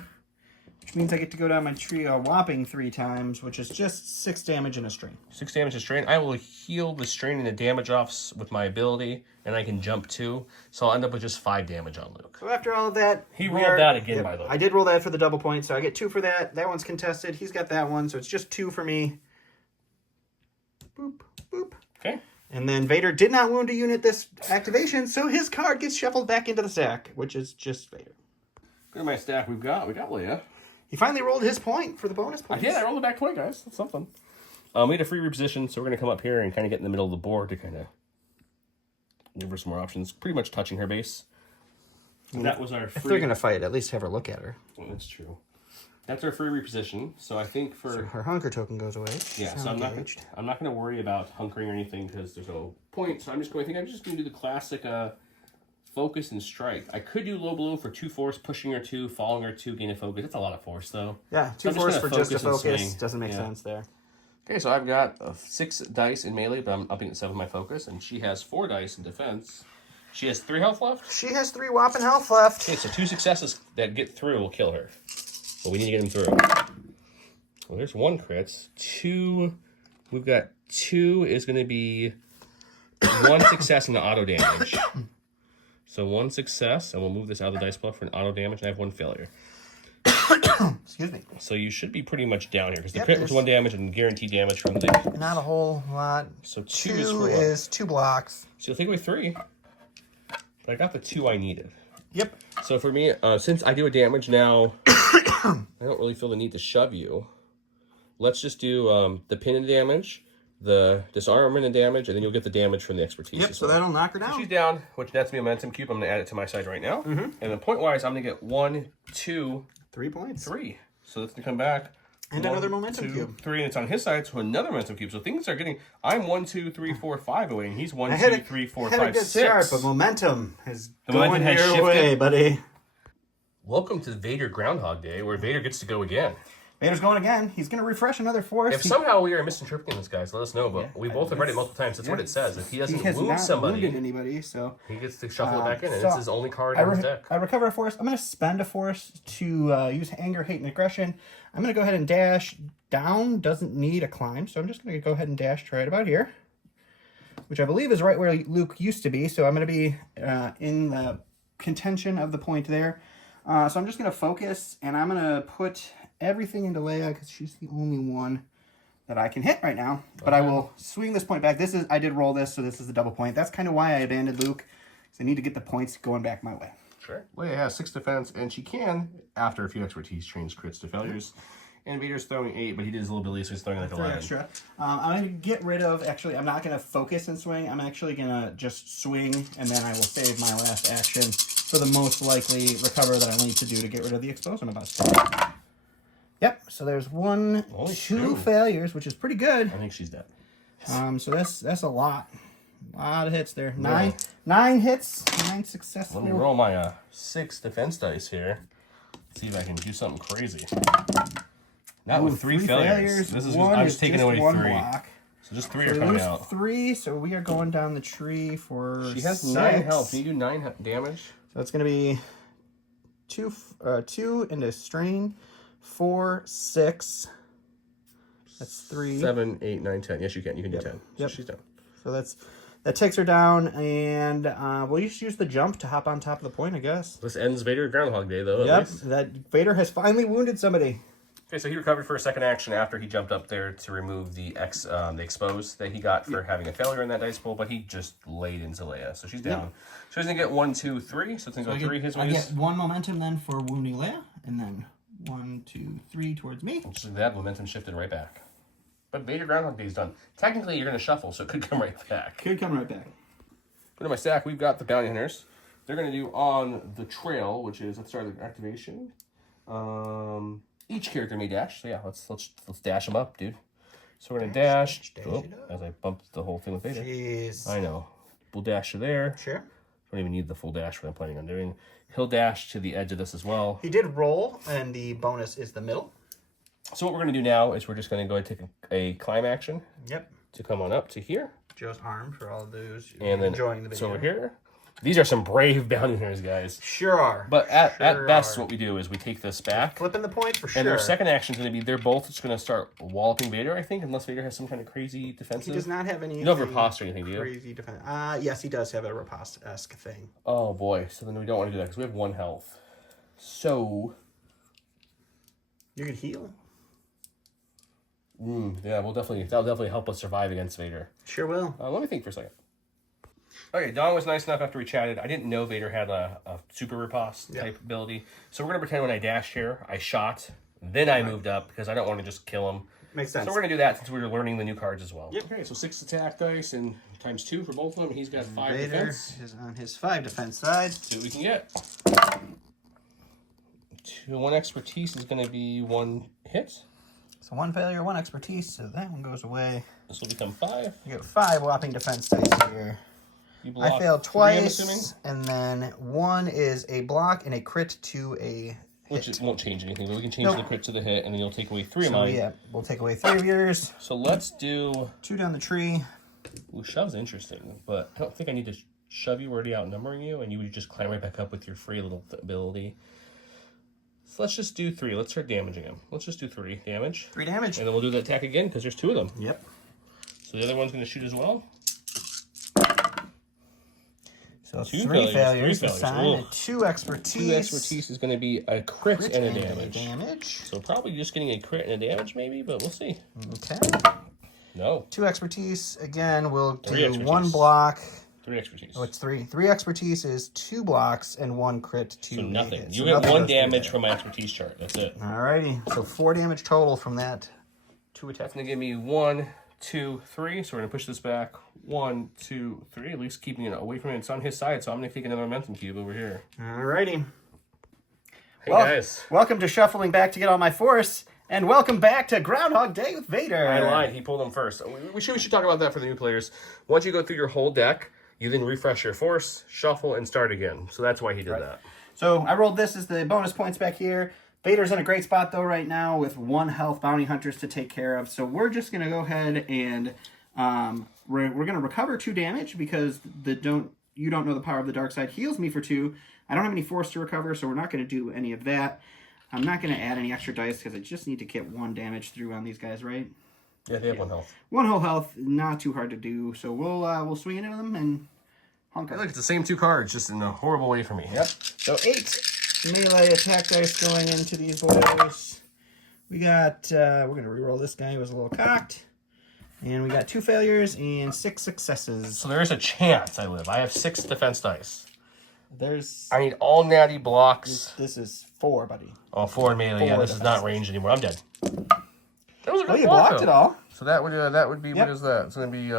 which means I get to go down my tree a whopping 3 times, which is just 6 damage in a strain. 6 damage a strain. I will heal the strain and the damage offs with my ability, and I can jump 2. So I'll end up with just 5 damage on Luke. So after all of that... He rolled that again, by the way. I did roll that for the double point, so I get 2 for that. That one's contested. He's got that one, so it's just 2 for me. Boop, boop. Okay. And then Vader did not wound a unit this activation, so his card gets shuffled back into the stack, which is just Vader. Look at my stack. We got Leia. He finally rolled his point for the bonus points. I did. I rolled it back 20, guys. That's something. We had a free reposition, so we're going to come up here and kind of get in the middle of the board to kind of give her some more options. Pretty much touching her base. And that was our free... If they're going to fight, at least have her look at her. Well, that's true. That's our free reposition. So I think for... So her hunker token goes away. Yeah, so I'm not going to worry about hunkering or anything because there's no point. So I'm just going to do the classic focus and strike. I could do low blow for 2 force, pushing her 2, falling her 2, gain a focus. That's a lot of force, though. Yeah, 2 force for just a focus doesn't make sense there. Okay, so I've got 6 dice in melee, but I'm upping at 7 my focus, and she has 4 dice in defense. She has 3 health left? She has 3 whopping health left. Okay, so 2 successes that get through will kill her. But we need to get them through. Well, there's 1 crits. 2, we've got 2 is going to be 1 success in the auto damage. So 1 success, and we'll move this out of the dice block for an auto damage, and I have 1 failure. Excuse me. So you should be pretty much down here, because the crit was 1 damage and guaranteed damage from the... Not a whole lot. So 2 is 2 blocks. So you'll take away 3. But I got the 2 I needed. Yep. So for me, since I do a damage now, I don't really feel the need to shove you. Let's just do the pin and damage, the disarmament and damage, and then you'll get the damage from the expertise. Yep, so that'll knock her down. So she's down, which nets me a momentum cube. I'm going to add it to my side right now. And then point-wise, I'm going to get 1, 2... 3 points. 3. So let's come back. And 1, another momentum cube. 3, and it's on his side, so another momentum cube. So things are getting... I'm 1, 2, 3, 4, 5 away, and he's 1, 2, 3, 4, 5, 6. Had a good start, but momentum is going has your shifted. way, buddy. Welcome to Vader Groundhog Day, where Vader gets to go again. Vader's going again. He's going to refresh another force. If somehow we are misinterpreting this, guys, let us know. But we both have read it multiple times. That's what it says. If he doesn't wound somebody, wounded anybody, so he gets to shuffle it back in, and it's his only card in his deck. I recover a force. I'm going to spend a force to use anger, hate, and aggression. I'm going to go ahead and dash down. Doesn't need a climb, so I'm just going to go ahead and dash right about here, which I believe is right where Luke used to be. So I'm going to be in the contention of the point there. So I'm just going to focus, and I'm going to put everything into Leia because she's the only one that I can hit right now. But I will swing this point back. I did roll this, so this is the double point. That's kind of why I abandoned Luke, because I need to get the points going back my way. Sure. Leia has 6 defense, and she can, after a few expertise, change crits to failures. And Vader's throwing 8, but he did his little ability, so he's throwing like 3 11. extra. I'm going to get rid of, actually, I'm not going to focus and swing. I'm actually going to just swing, and then I will save my last action for the most likely recover that I'll need to do to get rid of the exposed I'm about to take. Yep, so there's Only 2 failures, which is pretty good. I think she's dead. So that's a lot. A lot of hits there. Nine hits, 9 successful. Let me roll my 6 defense dice here. See if I can do something crazy. Not with 3 failures. This is I'm just taking away 3. Block. So just 3 are coming out. 3, so we are going down the tree for She has 6. 9 health. Can you do 9 damage? So it's going to be 2 into strain, 4, 6. That's 3. 7, 8, 9, 10. Yes, you can. You can do 10. So she's done. So that takes her down, and we'll just use the jump to hop on top of the point, I guess. This ends Vader Groundhog Day, though. Yep, that Vader has finally wounded somebody. Okay, so he recovered for a second action after he jumped up there to remove the expose that he got for having a failure in that dice pool, but he just laid into Leia, so she's down. So he's gonna get 1, 2, 3. So it's gonna go 3 his ways. I get 1 momentum then for wounding Leia, and then 1, 2, 3 towards me. Just like that, momentum shifted right back. But Vader Groundhog Day is done. Technically, you're gonna shuffle, so it could come right back. Could come right back. Go to my stack. We've got the bounty hunters. They're gonna do on the trail, which is let's start the activation. Each character may dash. So yeah, let's dash them up, dude. So we're gonna dash. As I bumped the whole thing with Vader. Jeez. I know. We'll dash to there. Sure. Don't even need the full dash what I'm planning on doing. He'll dash to the edge of this as well. He did roll, and the bonus is the middle. So what we're gonna do now is we're just gonna go ahead and take a climb action. Yep. To come on up to here. Joe's arm for all of those and then enjoying the video. So we're here. These are some brave bounty hunters, guys. Sure are. But at best, what we do is we take this back. Flipping the point for sure. And their second action is going to be they're both just going to start walloping Vader, I think, unless Vader has some kind of crazy defensive. He does not have any. You don't have riposte or anything, do you? Crazy defense. Yes, he does have a riposte-esque thing. Oh boy, so then we don't want to do that because we have 1 health. So you can heal. Yeah, that'll definitely help us survive against Vader. Sure will. Let me think for a second. Okay, Don was nice enough after we chatted. I didn't know Vader had a super riposte type ability. So we're going to pretend when I dashed here, I shot, then I moved up because I don't want to just kill him. Makes sense. So we're going to do that since we were learning the new cards as well. Yep. Okay, so 6 attack dice and times 2 for both of them. He's got 5 Vader defense. is on his 5 defense side. See what we can get. 1 expertise is going to be 1 hit. So 1 failure, 1 expertise, so that one goes away. This will become 5. You get 5 whopping defense dice here. I failed 3, twice, and then 1 is a block and a crit to a hit. Which won't change anything, but we can change the crit to the hit, and then you'll take away 3 of mine. Yeah, we'll take away 3 of yours. So let's do... 2 down the tree. Ooh, shove's interesting, but I don't think I need to shove you. We're already outnumbering you, and you would just climb right back up with your free little ability. So let's just do 3. Let's start damaging him. Let's just do 3 damage. 3 damage. And then we'll do the attack again, because there's 2 of them. Yep. So the other one's going to shoot as well. So 3 failures. Assign 2 expertise. 2 expertise is going to be a crit and a damage. So probably just getting a crit and a damage maybe, but we'll see. Okay. No. 2 expertise. Again, we'll do 1 block. 3 expertise. Oh, it's 3. 3 expertise is 2 blocks and 1 crit to So nothing. hit. You get 1 damage from my expertise chart. That's it. Alrighty. So 4 damage total from that 2 attacks. It's going to give me 1, 2, 3. So we're going to push this back. 1, 2, 3. At least keeping it away from it. It's on his side, so I'm going to take another momentum cube over here. Alrighty. Hey, guys. Welcome to Shuffling Back to Get All My Force, and welcome back to Groundhog Day with Vader. I lied. He pulled them first. We should talk about that for the new players. Once you go through your whole deck, you then refresh your force, shuffle, and start again. So that's why he did that. So I rolled this as the bonus points back here. Vader's in a great spot, though, right now with 1 health bounty hunters to take care of. So we're just going to go ahead and we're going to recover 2 damage because you don't know the power of the dark side heals me for 2. I don't have any force to recover, so we're not going to do any of that. I'm not going to add any extra dice because I just need to get 1 damage through on these guys, right? Yeah, they have 1 health. 1 whole health, not too hard to do. So we'll swing into them and hunker. Hey, look, it's the same 2 cards, just in a horrible way for me. Yep. So 8 melee attack dice going into these boys. We got, we're going to reroll this guy who was a little cocked. And we got 2 failures and 6 successes. So there is a chance I live. I have 6 defense dice. I need all natty blocks. This is 4, buddy. Oh, 4 in melee. Yeah, this is not ranged anymore. I'm dead. was a good Oh, you block, blocked though. it all. So that would be, Yep. what is that? It's going to be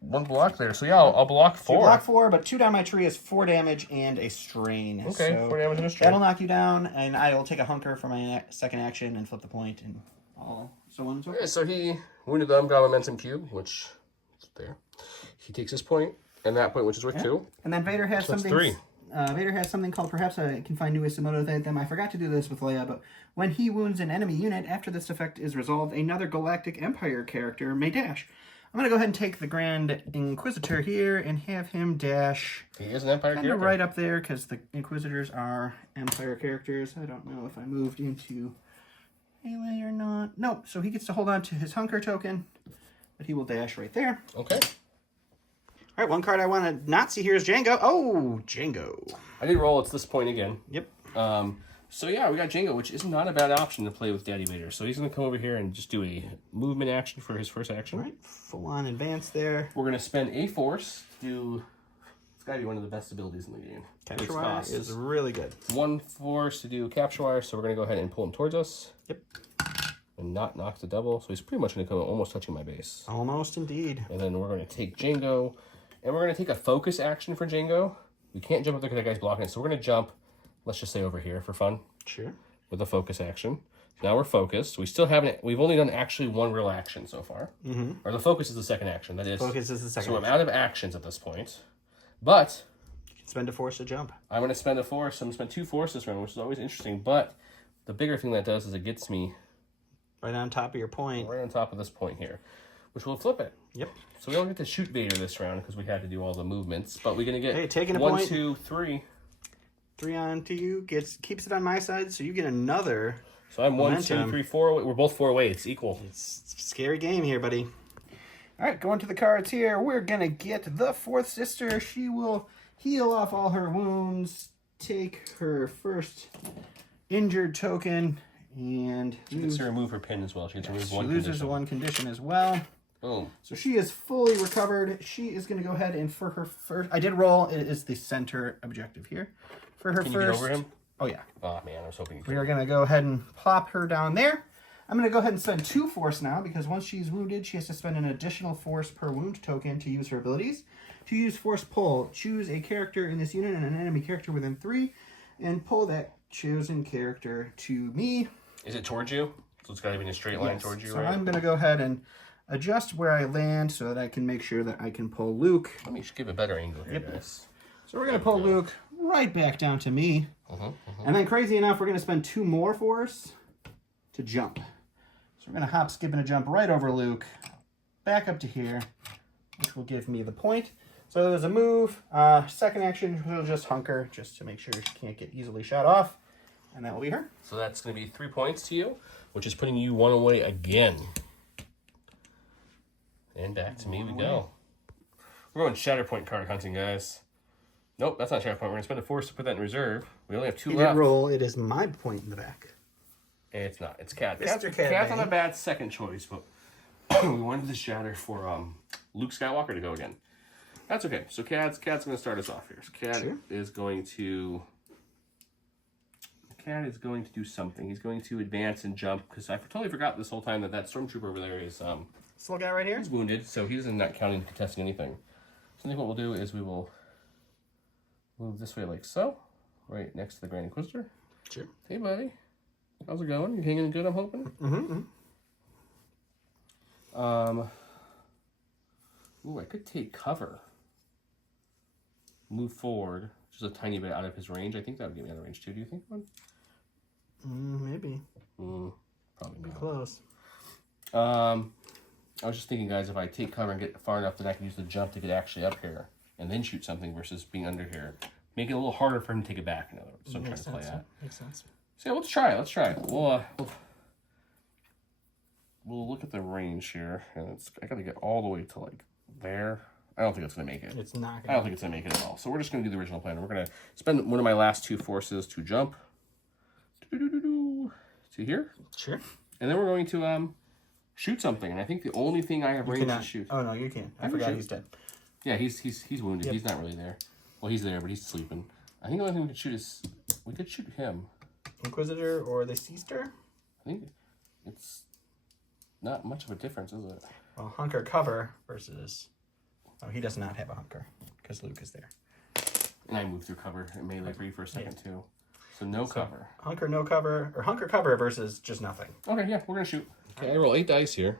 one block there. So yeah, I'll block 4. You block 4, but 2 down my tree is 4 damage and a strain. Okay, so 4 damage and a strain. that'll knock you down, and I will take a hunker for my second action and flip the point, and all so on and so forth. Okay, so he wounded them, got momentum cube, which is there. He takes his point, and that point, which is worth 2. And then Vader has So that's something. 3. Vader has something called, perhaps I can find new ways to motivate them. I forgot to do this with Leia, but when he wounds an enemy unit, after this effect is resolved, another Galactic Empire character may dash. I'm going to go ahead and take the Grand Inquisitor here and have him dash. He is an Empire Kind character. of right up there, because the Inquisitors are Empire characters. I don't know if I moved into melee or not. Nope, so he gets to hold on to his hunker token, but he will dash right there. Okay. All right, one card I want to not see here is Django. Oh, Django. I did roll. It's this point again. Yep. So yeah, we got Django, which is not a bad option to play with Daddy Vader. So he's going to come over here and just do a movement action for his first action. All right, full on advance there. We're going to spend a force to do... It's got to be one of the best abilities in the game. Capture wire is really good. 1 force to do capture wire, so we're going to go ahead and pull him towards us. Yep. And not knock the double, so he's pretty much going to come almost touching my base. Almost indeed. And then we're going to take Django, and we're going to take a focus action for Django. We can't jump up there because that guy's blocking it, so we're going to jump, let's just say over here for fun. Sure. With a focus action. Now we're focused. We still haven't, we've only done actually 1 real action so far. Mm-hmm. Or the focus is the second action, that is. Focus is the second So action. I'm out of actions at this point. But You can spend a force to jump. I'm going to spend a force. I'm going to spend 2 forces this round, which is always interesting. But the bigger thing that does is it gets me Right on top of your point. right on top of this point here, which will flip it. Yep. So we don't get to shoot Vader this round because we had to do all the movements. But we're going to get Hey, taking a 1, point. 2, 3. 3 on to you. Keeps it on my side, so you get another. So I'm 1, 2, Momentum. 3, 4 away. We're both 4 away. It's equal. It's a scary game here, buddy. All right, going to the cards here. We're going to get the 4th sister. She will heal off all her wounds, take her first injured token, and She gets to remove her pin as well. She gets to remove she 1 loses condition. 1 condition as well. Boom. So she is fully recovered. She is going to go ahead and for her first... I did roll. It is the center objective here. For her Can first... you get over him? Oh, yeah. Oh, man. I was hoping you We could. are going to go ahead and plop her down there. I'm going to go ahead and spend 2 force now, because once she's wounded, she has to spend an additional force per wound token to use her abilities. To use force pull, choose a character in this unit and an enemy character within 3, and pull that chosen character to me. Is it towards you? So it's got to be in a straight line Yes. towards you, So right? I'm going to go ahead and adjust where I land so that I can make sure that I can pull Luke. Let me just give a better angle here, guys. So we're going to pull Luke right back down to me. And then crazy enough, we're going to spend 2 more force to jump. So we're going to hop, skip, and a jump right over Luke, back up to here, which will give me the point. So there's a move. Second action, we'll just hunker, just to make sure she can't get easily shot off. And that will be her. So that's going to be 3 points to you, which is putting you 1 away again. And back to me we go. We're going Shatterpoint card hunting, guys. Nope, that's not Shatterpoint. We're going to spend a force to put that in reserve. We only have 2 You left. did roll. It is my point in the back. It's not. It's Cat. Mr. Cat Cat's Bang. not a bad second choice, but we wanted the shatter for Luke Skywalker to go again. That's okay. So Cat's going to start us off here. So Cat Sure. is going to... Cat is going to do something. He's going to advance and jump, because I totally forgot this whole time that Stormtrooper over there is This little guy right here? he's wounded, so he doesn't not counting contesting anything. So I think what we'll do is we will move this way like so, right next to the Grand Inquisitor. Sure. Hey, buddy. How's it going? You hanging good, I'm hoping? Mm-hmm. Ooh, I could take cover. Move forward, just a tiny bit out of his range. I think that would get me out of range too. Do you think one? Maybe. Probably Be not. close. I was just thinking, guys, if I take cover and get far enough, then I can use the jump to get actually up here and then shoot something versus being under here. Make it a little harder for him to take it back, in other words. So I'm trying to play that. Makes sense. So yeah, let's try it. Let's try it. We'll look at the range here, and I gotta get all the way to like there. I don't think it's gonna make it. It's not I gonna don't think it's gonna make it at all. So we're just gonna do the original plan. We're gonna spend one of my last 2 forces to jump to here, Sure. and then we're going to shoot something. And I think the only thing I have range to shoot. Oh no, you can't. I can forgot shoot. he's dead. Yeah, he's wounded. Yep. He's not really there. Well, he's there, but he's sleeping. I think the only thing we could shoot is we could shoot him. Inquisitor or the Seaster? I think it's not much of a difference, is it? Well, hunker cover versus... Oh, he does not have a hunker because Luke is there. And I moved through cover and melee for you for a second, too. So no cover. Hunker, no cover, or hunker cover versus just nothing. Okay, yeah, we're going to shoot. Okay, I roll 8 dice here.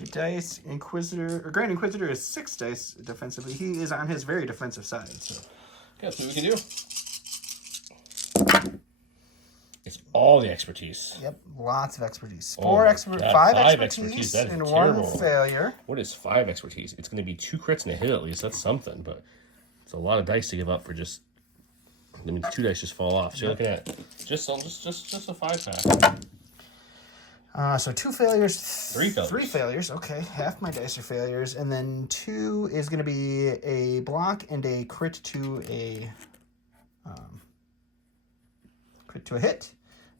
8 dice. Inquisitor, or Grand Inquisitor is 6 dice defensively. He is on his very defensive side. So. Okay, let's see what we can do. It's all the expertise. Yep, lots of expertise. Oh my God, 5 expertise. expertise That is and terrible. 1 failure. What is 5 expertise? It's going to be 2 crits and a hit at least. That's something, but it's a lot of dice to give up for just. I mean, 2 dice just fall off. So you're looking at just a 5-pack. So 2 failures. 3 failures. 3 failures. Okay, half my dice are failures, and then 2 is going to be a block and a crit to a hit,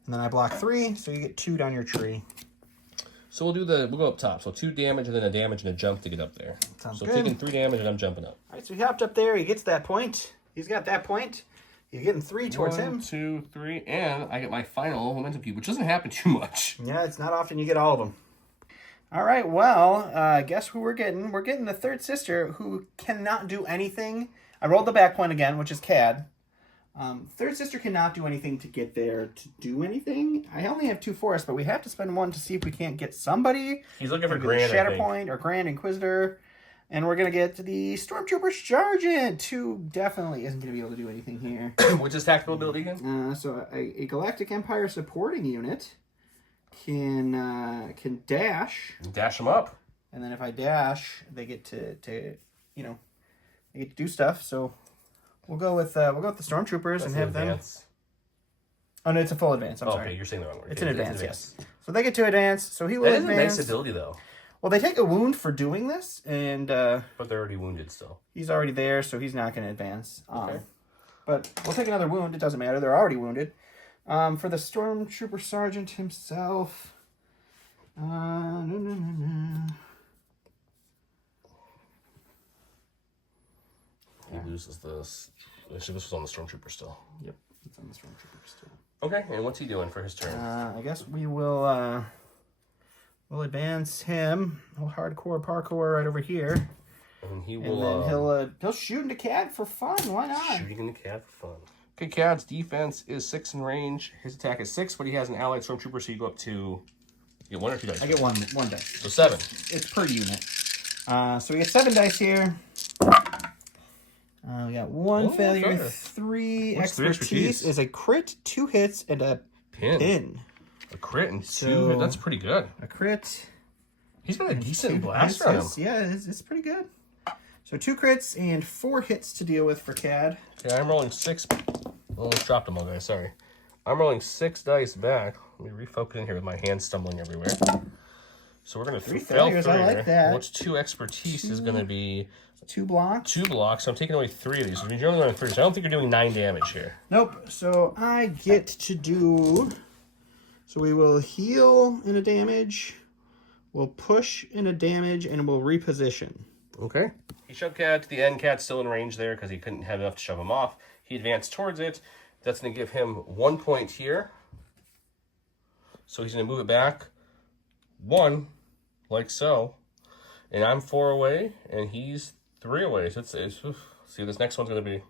and then I block 3, so you get 2 down your tree. So we'll go up top. So 2 damage and then a damage and a jump to get up there. Sounds so good. taking 3 damage and I'm jumping up. All right, so he hopped up there. He gets that point. He's got that point. You're getting 3 towards 1, him. 2, 3, and I get my final momentum cube, which doesn't happen too much. Yeah, it's not often you get all of them. All right, well, guess who we're getting? We're getting the third sister who cannot do anything. I rolled the back point again, which is Cad. Third sister cannot do anything to get there to do anything. I only have 2 forests, but we have to spend 1 to see if we can't get somebody. He's looking for Maybe Grand, Shatterpoint or Grand Inquisitor. And we're going to get the Stormtrooper Sergeant, who definitely isn't going to be able to do anything here. What's his tactical ability again? So a Galactic Empire supporting unit can dash. Dash him up. And then if I dash, they get to they get to do stuff. So we'll go with the Stormtroopers and have them. Oh no, it's a full advance. I'm sorry. Okay, you're saying the wrong word. It's an advance, yes. So they get to advance. So he will advance. That is advance. a nice ability, though. Well, they take a wound for doing this, and but they're already wounded still. He's already there, so he's not going to advance. Okay. But we'll take another wound. It doesn't matter. They're already wounded. For the Stormtrooper Sergeant himself. He loses this. Actually, this was on the Stormtrooper still. Yep, it's on the Stormtrooper still. Okay, and what's he doing for his turn? I guess we will we'll advance him. Oh, hardcore parkour right over here. And he And will. then he'll shoot into Cad for fun. Why not? Shooting in the Cad for fun. Okay, Cad's defense is 6 in range. His attack is 6, but he has an allied Stormtrooper, so you go up to. You get 1 or 2 dice? I get one dice. So 7. It's per unit. So we get 7 dice here. We got 1 failure, fair. 3 What's 3 expertise. Is a crit, 2 hits, and a pin. A crit and 2. So- That's pretty good. A crit. He's got a decent 2 blaster on him. misses. Yeah, it's pretty good. So 2 crits and 4 hits to deal with for Cad. Okay, I'm rolling 6. Almost dropped them all, guys. Sorry. I'm rolling 6 dice back. Let me refocus in here with my hands stumbling everywhere. So we're going to 3 fail failures, 3. I like that. What's 2 expertise is going to be 2 blocks. 2 blocks. So I'm taking away 3 of these. I mean, you're only running 3, so I don't think you're doing 9 damage here. Nope. So I get to do... So we will heal in a damage. We'll push in a damage, and we'll reposition. Okay. He shoved Cad to the end. Cad's still in range there because he couldn't have enough to shove him off. He advanced towards it. That's going to give him 1 point here. So he's going to move it back 1, like so. And I'm 4 away, and he's 3 away. So it's see, this next one's going to be...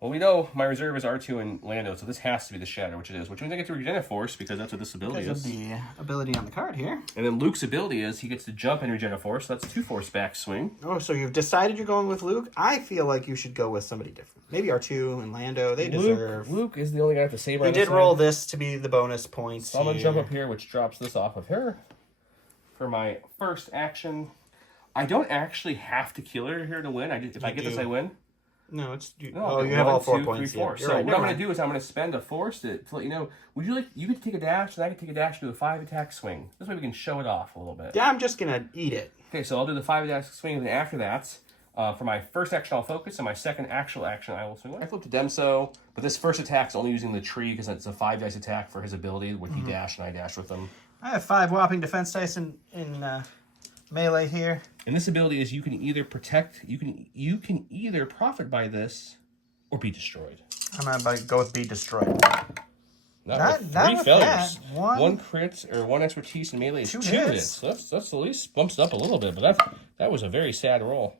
Well, we know my reserve is R2 and Lando, so this has to be the Shatter, which it is. Which means I get to regenerate Force, because that's what this ability Because is. of the ability on the card here. And then Luke's ability is he gets to jump and regenerate Force, so that's 2 Force back swing. Oh, so you've decided you're going with Luke? I feel like you should go with somebody different. Maybe R2 and Lando. They deserve... Luke is the only guy with the saber. He did roll this to be the bonus points. So I'm going to jump up here, which drops this off of her for my first action. I don't actually have to kill her here to win. If I get this, I win. No, it's... No, you have all 4 2, points. 3, 4. Yeah, So right, what I'm going to do is I'm going to spend a Force to let you know. Would you like... You could take a dash, and I could take a dash and do a 5 attack swing. This way we can show it off a little bit. Yeah, I'm just going to eat it. Okay, so I'll do the 5 attack swing, and then after that, for my first action, I'll focus, and my second actual action, I will swing. I flip to Demso, but this first attack's only using the tree because it's a 5 dice attack for his ability, when he dash and I dash with him. I have 5 whopping defense dice in melee here. And this ability is you can either protect, you can either profit by this or be destroyed. I'm going to go with Be Destroyed. Not with three failures. One crit or one expertise in melee is two hits. So that's at least bumps it up a little bit, but that was a very sad roll.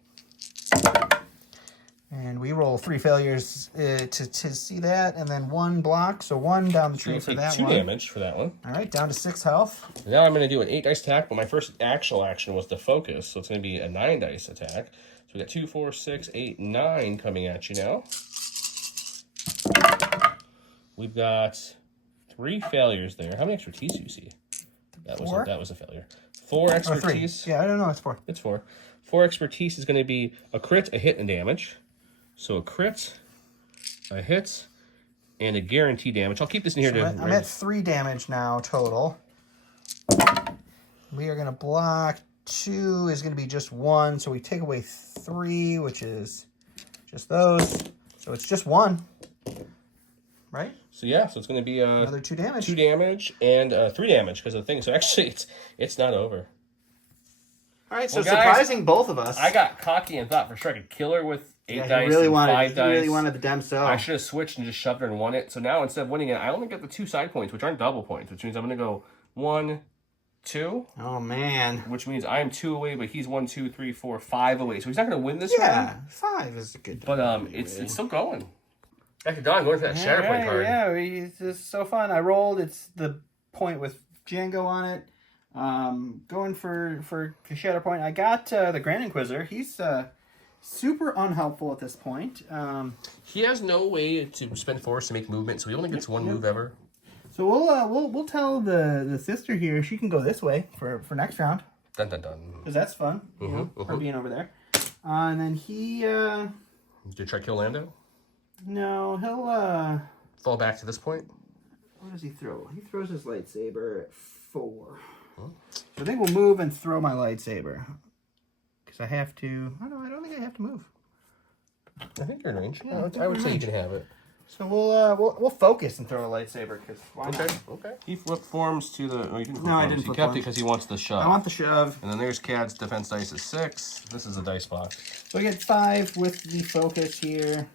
And we roll 3 failures to see that, and then 1 block, so 1 down the tree for that one. 2 damage for that one. All right, down to 6 health. Now I'm going to do an 8 dice attack, but my first actual action was to focus, so it's going to be a 9 dice attack. So we got 2, 4, 6, 8, 9 coming at you now. We've got 3 failures there. How many expertise do you see? That was a failure. 4 expertise. 3. Yeah, I don't know. It's 4. It's 4. 4 expertise is going to be a crit, a hit, and damage. So a crit, a hit, and a guarantee damage. I'll keep this in here. I'm at 3 damage now total. We are going to block. 2 is going to be just 1, so we take away 3, which is just those. So it's just 1, right? So yeah, so it's going to be another 2 damage. 2 damage and 3 damage because of the thing. So actually, it's not over. All right, so guys, surprising both of us. I got cocky and thought for sure I could kill her with 8 dice really and 5 dice. He really wanted the dem so. I should have switched and just shoved her and won it. So now instead of winning it, I only get the 2 side points, which aren't double points, which means I'm going to go 1, 2. Oh, man. Which means I'm 2 away, but he's 1, 2, 3, 4, 5 away. So he's not going to win this round. Yeah, 5 is a good. But it's still going. Actually, Don, going for that Shatterpoint card. Yeah, it's just so fun. I rolled. It's the point with Django on it. Going for Shatterpoint. I got the Grand Inquisitor. He's super unhelpful at this point. He has no way to spend force to make movement, so he only gets 1 move ever. So we'll tell the sister here she can go this way for next round. Dun dun dun. Because that's fun. Her being over there. And then he. Did you try to kill Lando? No, he'll fall back to this point. What does he throw? He throws his lightsaber at 4. So I think we'll move and throw my lightsaber. Because I have to. I don't think I have to move. I think you're in range. Yeah, I would say you can have it. So we'll focus and throw a lightsaber because why not? Okay. He flip forms to the. Oh, you didn't. No, I didn't. He kept it because he wants the shove. I want the shove. And then there's Cad's defense dice is 6. This is a dice box. So we get 5 with the focus here.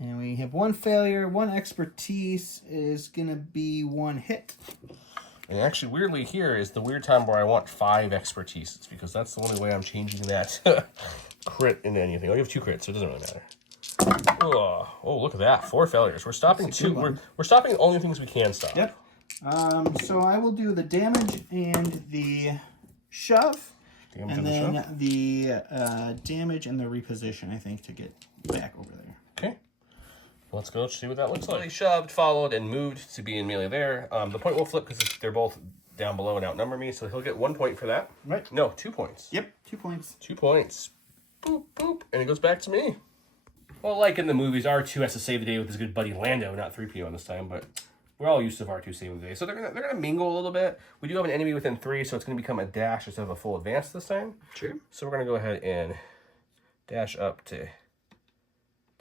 And we have 1 failure. 1 expertise is gonna be 1 hit. And actually, weirdly, here is the weird time where I want 5 expertises because that's the only way I'm changing that crit into anything. Oh, you have 2 crits, so it doesn't really matter. Oh, look at that! 4 failures. We're stopping 2. We're stopping the only things we can stop. Yep. So I will do the damage and the shove, and then the damage and the reposition. I think to get back over there. Okay. Let's go see what that looks like. Shoved, followed, and moved to be in melee there. The point will flip because they're both down below and outnumber me, so he'll get 1 point for that. Right. No, 2 points. Yep, 2 points. 2 points. Boop, boop, and it goes back to me. Well, like in the movies, R2 has to save the day with his good buddy Lando, not 3PO this time, but we're all used to R2 saving the day. So they're gonna mingle a little bit. We do have an enemy within 3, so it's gonna become a dash instead of a full advance this time. Sure. So we're gonna go ahead and dash up to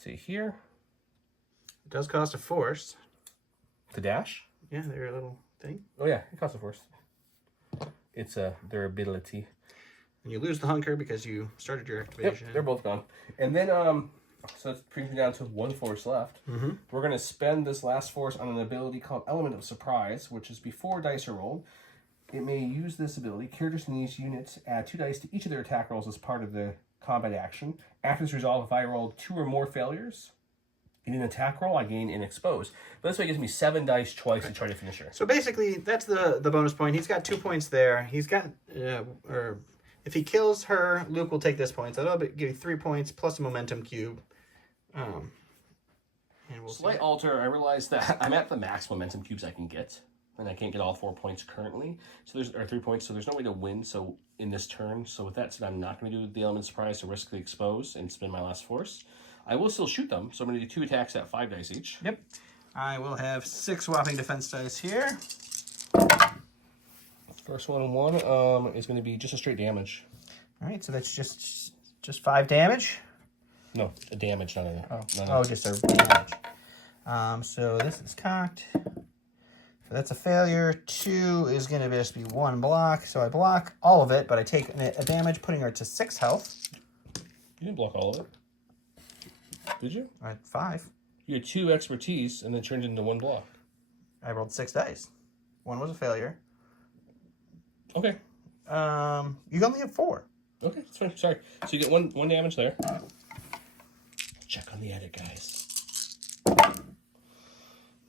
here. It does cost a force. To dash? Yeah, they're a little thing. Oh yeah, it costs a force. It's their ability. And you lose the hunker because you started your activation. Yep, they're both gone. And then so that brings me down to 1 force left. We're going to spend this last force on an ability called Element of Surprise, which is before dice are rolled. It may use this ability. Characters in these units add 2 dice to each of their attack rolls as part of the combat action. After this resolve, if I roll 2 or more failures in an attack roll, I gain an expose. But this way it gives me 7 dice twice to try to finish her. So basically, that's the bonus point. He's got 2 points there. He's got, or if he kills her, Luke will take this point. So that'll give you 3 points plus a momentum cube. And we'll Slight alter, I realized that I'm at the max momentum cubes I can get, and I can't get all 4 points currently. So there's 3 points, so there's no way to win. So in this turn, so with that said, I'm not going to do the element of surprise to risk the expose and spend my last force. I will still shoot them, so I'm going to do 2 attacks at 5 dice each. Yep. I will have 6 whopping defense dice here. First one is going to be just a straight damage. All right, so that's just 5 damage. No, a damage, not a... Just a damage. So this is cocked. So that's a failure. 2 is going to just be 1 block. So I block all of it, but I take a damage, putting her to 6 health. You didn't block all of it. Did you? At 5. You had 2 expertise and then turned into 1 block. I rolled 6 dice. 1 was a failure. Okay. You only have 4. Okay, that's fine. Sorry. So you get one damage there. Check on the edit, guys.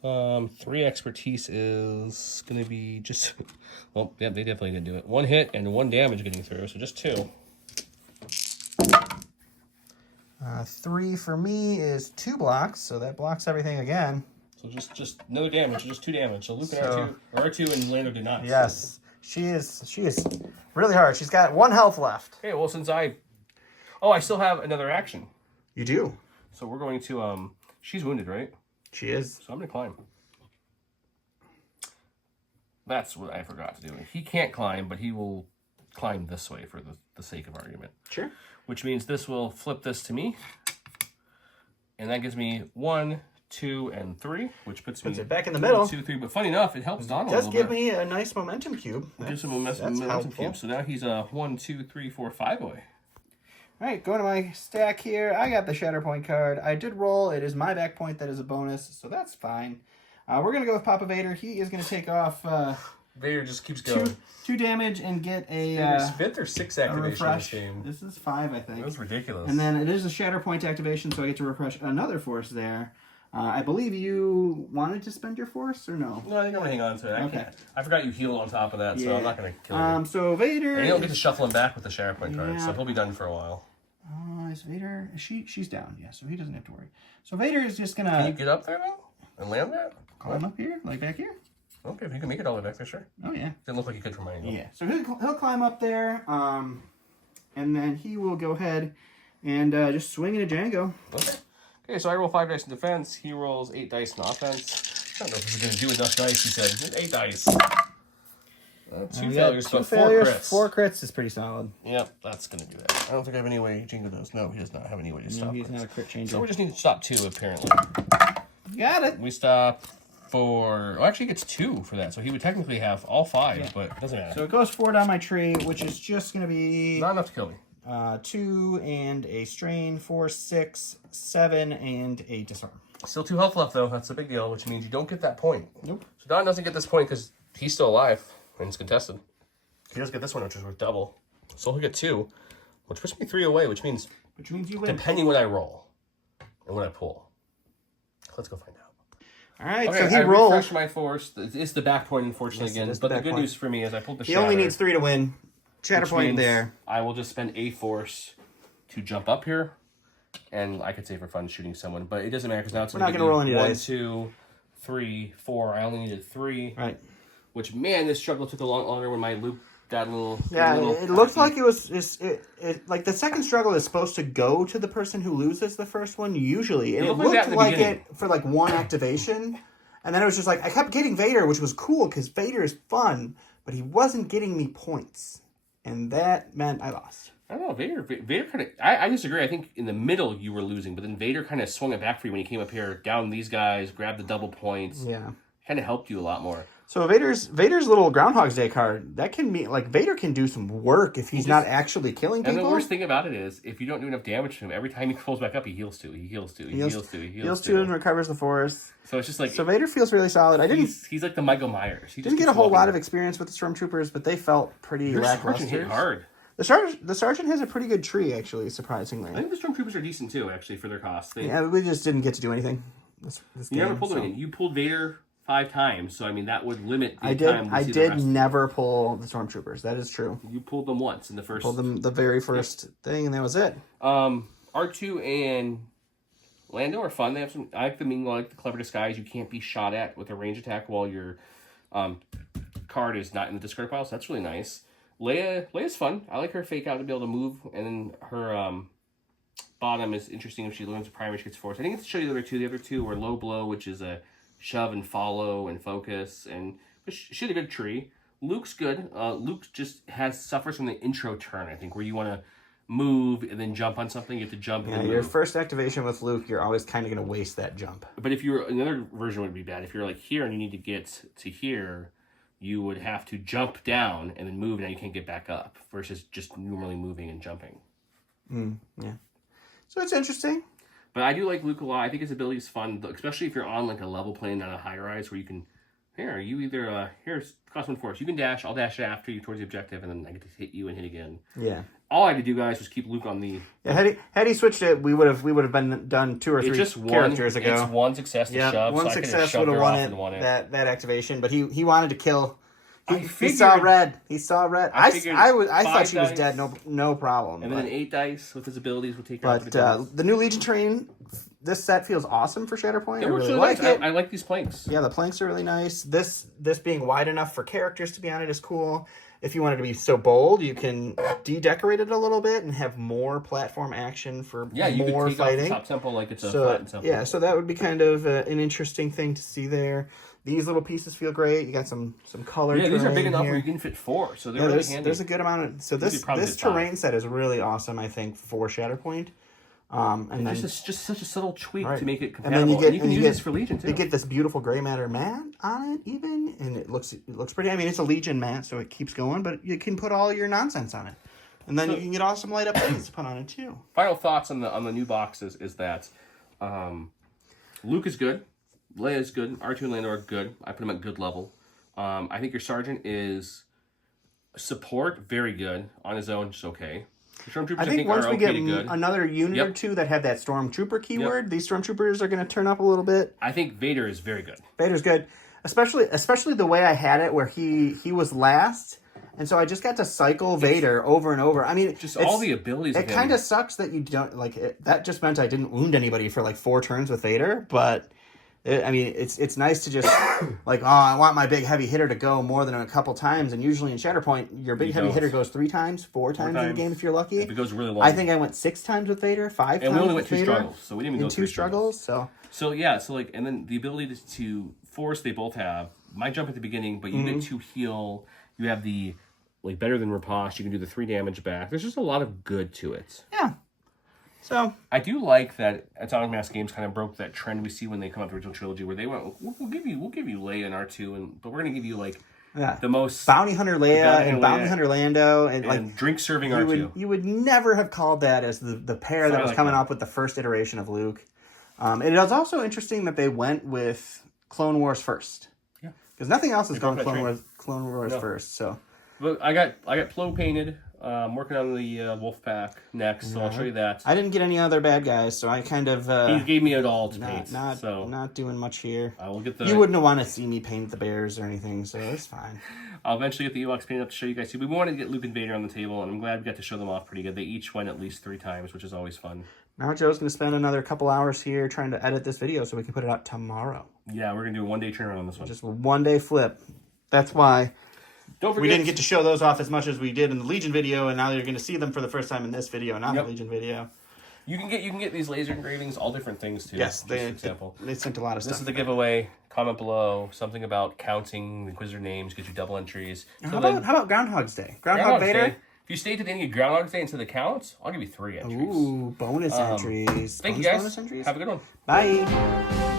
3 expertise is going to be just... Well, yeah, they definitely didn't do it. 1 hit and 1 damage getting through, so just 2. 3 for me is 2 blocks, so that blocks everything again. So just another damage, just 2 damage. So Luke and R2 and Lando did not. Yes, she is really hard. She's got 1 health left. Okay, well, since I still have another action. You do. So we're going to, she's wounded, right? She is. So I'm going to climb. That's what I forgot to do. He can't climb, but he will climb this way for the sake of argument. Sure. Which means this will flip this to me. And that gives me 1, 2, and 3, which puts it back in the middle. 1, 2, 3. But funny enough, it helps Donald It does a little give me a nice momentum cube. It gives him a momentum cube. So now he's a 1, 2, 3, 4, 5 away. All right, going to my stack here. I got the Shatterpoint card. I did roll. It is my back point that is a bonus, so that's fine. We're going to go with Papa Vader. He is going to take off Vader just keeps going. 2 damage and get a Vader's 5th or 6th activation refresh. in this game. This is 5, I think. That was ridiculous. And then it is a Shatterpoint activation, so I get to refresh another force there. I believe you wanted to spend your force, or no? No, I think I'm going to hang on to it. Okay. I forgot you healed on top of that, so I'm not going to kill you. So Vader... And you don't get to shuffle him back with the Shatterpoint card, so he'll be done for a while. Is Vader... She's down, yeah, so he doesn't have to worry. So Vader is just going to... Can you get up there, though? And land there? Climb up here? Like back here? Okay, if you can make it all the way back there, sure. Oh, yeah. Didn't look like you could from my angle. Yeah, so he'll climb up there, and then he will go ahead and just swing at a Django. Okay, so I roll 5 dice in defense. He rolls 8 dice in offense. I don't know if he's going to do enough dice, he said. 8 dice. 2 failures, but 4 crits. 4 crits is pretty solid. Yep, that's going to do that. I don't think I have any way Django does. No, he does not have any way to stop he's crits. not a crit changer. So we just need to stop 2, apparently. You got it. We stop for... Oh, actually, he gets 2 for that. So he would technically have all 5, but it doesn't matter. So it goes 4 down my tree, which is just going to be... Not enough to kill me. 2 and a strain, 4, 6, 7, and a disarm. Still 2 health left, though. That's a big deal, which means you don't get that point. Nope. So Don doesn't get this point because he's still alive and it's contested. He does get this one, which is worth double. So he'll get 2, which puts me 3 away, which means you win. Depending what I roll and what I pull. Let's go find out. All right, Okay, so he I rolled. refreshed my force. It's the back point, unfortunately, Yes, again. But the good news for me is I pulled the He only needs 3 to win. Shatterpoint there. I will just spend a force to jump up here, and I could say for fun shooting someone, but it doesn't matter because now it's We're not going to roll any 1, dice. 2, 3, 4. I only needed 3. Right. Which, man, this struggle took a lot longer when my Luke got a little... Yeah, it looked like it was... like the second struggle is supposed to go to the person who loses the first one, usually. And it looked like it for like 1 activation. And then it was just like, I kept getting Vader, which was cool because Vader is fun, but he wasn't getting me points. And that meant I lost. I don't know, Vader kind of... I disagree. I think in the middle you were losing, but then Vader kind of swung it back for you when he came up here, down these guys, grabbed the double points. Yeah. Kind of helped you a lot more. So Vader's little Groundhog's Day card, that can be... Like, Vader can do some work if he's not actually killing people. And the worst thing about it is, if you don't do enough damage to him, every time he pulls back up, he heals 2. He heals 2. He heals 2. He heals 2. And recovers the force. So it's just like... So Vader feels really solid. He's like the Michael Myers. He didn't get a whole lot of experience with the Stormtroopers, but they felt pretty lackluster. Sergeant hit hard. The Sergeant has a pretty good tree, actually, surprisingly. I think the Stormtroopers are decent, too, actually, for their cost. Yeah, we just didn't get to do anything. This you game, never pulled anything. You pulled Vader 5 times, so, I mean, that would limit the time I did never pull the Stormtroopers. That is true. You pulled them once in the first... Pulled them the very first thing, and that was it. R2 and Lando are fun. They have some... I like the meanwhile, I like the clever disguise. You can't be shot at with a range attack while your card is not in the discard pile, so that's really nice. Leia's fun. I like her fake out to be able to move, and then her bottom is interesting if she learns the primary, she gets force. I think it's to show you the other 2. The other 2 were low blow, which is a shove and follow and focus, and she had a good tree. Luke's good. Luke just suffers from the intro turn, I think, where you want to move and then jump on something. You have to jump and then your move. first activation with Luke, you're always kind of going to waste that jump. But if you're... Another version would be bad. If you're like here and you need to get to here... You would have to jump down and then move, and now you can't get back up, versus just normally moving and jumping. Yeah. So it's interesting. But I do like Luke a lot. I think his ability is fun, especially if you're on like a level plane on a high rise where you can. Here's cost 1 force. You can dash. I'll dash after you towards the objective, and then I get to hit you and hit again. Yeah. All I had to do, guys, was keep Luke on the. Yeah, had he switched it, we would have been done 2 or 3 characters ago. It's one success to shove. One so success would have won it. That activation, but he wanted to kill. He saw red. I thought she was dead. No problem. And then 8 dice with his abilities would take her out. But the new Legion train. This set feels awesome for Shatterpoint. It works really nice. I like these planks. Yeah, the planks are really nice. This being wide enough for characters to be on it is cool. If you wanted to be so bold, you can de-decorate it a little bit and have more platform action for more could take fighting. Off the top tempo like it's a flattened tempo. Yeah, so that would be kind of an interesting thing to see there. These little pieces feel great. You got some color. Yeah, these are big enough here. where you can fit 4, so they're really handy. There's a good amount of. So this terrain set is really awesome, I think, for Shatterpoint. And then just such a subtle tweak to make it And compatible. then you can use this for Legion too. You get this beautiful gray matter mat on it, even, and it looks pretty. I mean, it's a Legion mat, so it keeps going, but you can put all your nonsense on it, and then you can get awesome light up things to put on it too. Final thoughts on the new boxes is that Luke is good, Leia is good, R2 and Lando are good. I put them at good level. I think your Sergeant is support, very good on his own, just okay. Stormtroopers, I think once we get good. another unit or two that have that Stormtrooper keyword, these Stormtroopers are going to turn up a little bit. I think Vader is very good. Vader's good, especially the way I had it, where he was last, and so I just got to cycle Vader over and over. I mean, just all the abilities. It kind of sucks that you don't like it. That just meant I didn't wound anybody for like 4 turns with Vader, but. I mean, it's nice to just, like, I want my big heavy hitter to go more than a couple times. And usually in Shatterpoint, your big heavy hitter goes 3 times, 4 times in the game if you're lucky. If it goes really long. I think I went 6 times with Vader, 5 times with Vader. And we only went 2 struggles, so we didn't even go 2 struggles. So and then the ability to force they both have. My jump at the beginning, but you get to heal. You have the, like, better than riposte. You can do the 3 damage back. There's just a lot of good to it. Yeah. So I do like that Atomic Mass Games kind of broke that trend we see when they come out with the original trilogy, where they went, we'll give you Leia and R2, but we're gonna give you like the most Bounty Hunter Leia and Bounty Hunter Lando and like drink serving R2. You would never have called that as the pair that was coming up with the first iteration of Luke. It is also interesting that they went with Clone Wars first. Yeah, because nothing else is going Clone Wars first. So, but I got Plo painted. I'm working on the Wolf Pack next, so I'll show you that. I didn't get any other bad guys, so I kind of... he gave me it all to paint, not doing much here. I will get the... You wouldn't want to see me paint the bears or anything, so it's fine. I'll eventually get the Ewoks painted up to show you guys too. We wanted to get Luke and Vader on the table, and I'm glad we got to show them off pretty good. They each went at least 3 times, which is always fun. Now Joe's going to spend another couple hours here trying to edit this video so we can put it out tomorrow. Yeah, we're going to do a 1-day turnaround on this one. Just a 1-day flip. That's why... Don't forget, we didn't get to show those off as much as we did in the Legion video, and now you're going to see them for the first time in this video, not the Legion video. You can get these laser engravings, all different things too. Yes, they sent a lot of stuff. This is the giveaway. Comment below something about counting the Inquisitor names, get you double entries. How about Groundhog's Day? Groundhog Vader? Day. If you stay to the end of Groundhog's Day into the counts, I'll give you 3 entries. Ooh, bonus entries. Thank you guys. Bonus entries? Have a good one. Bye.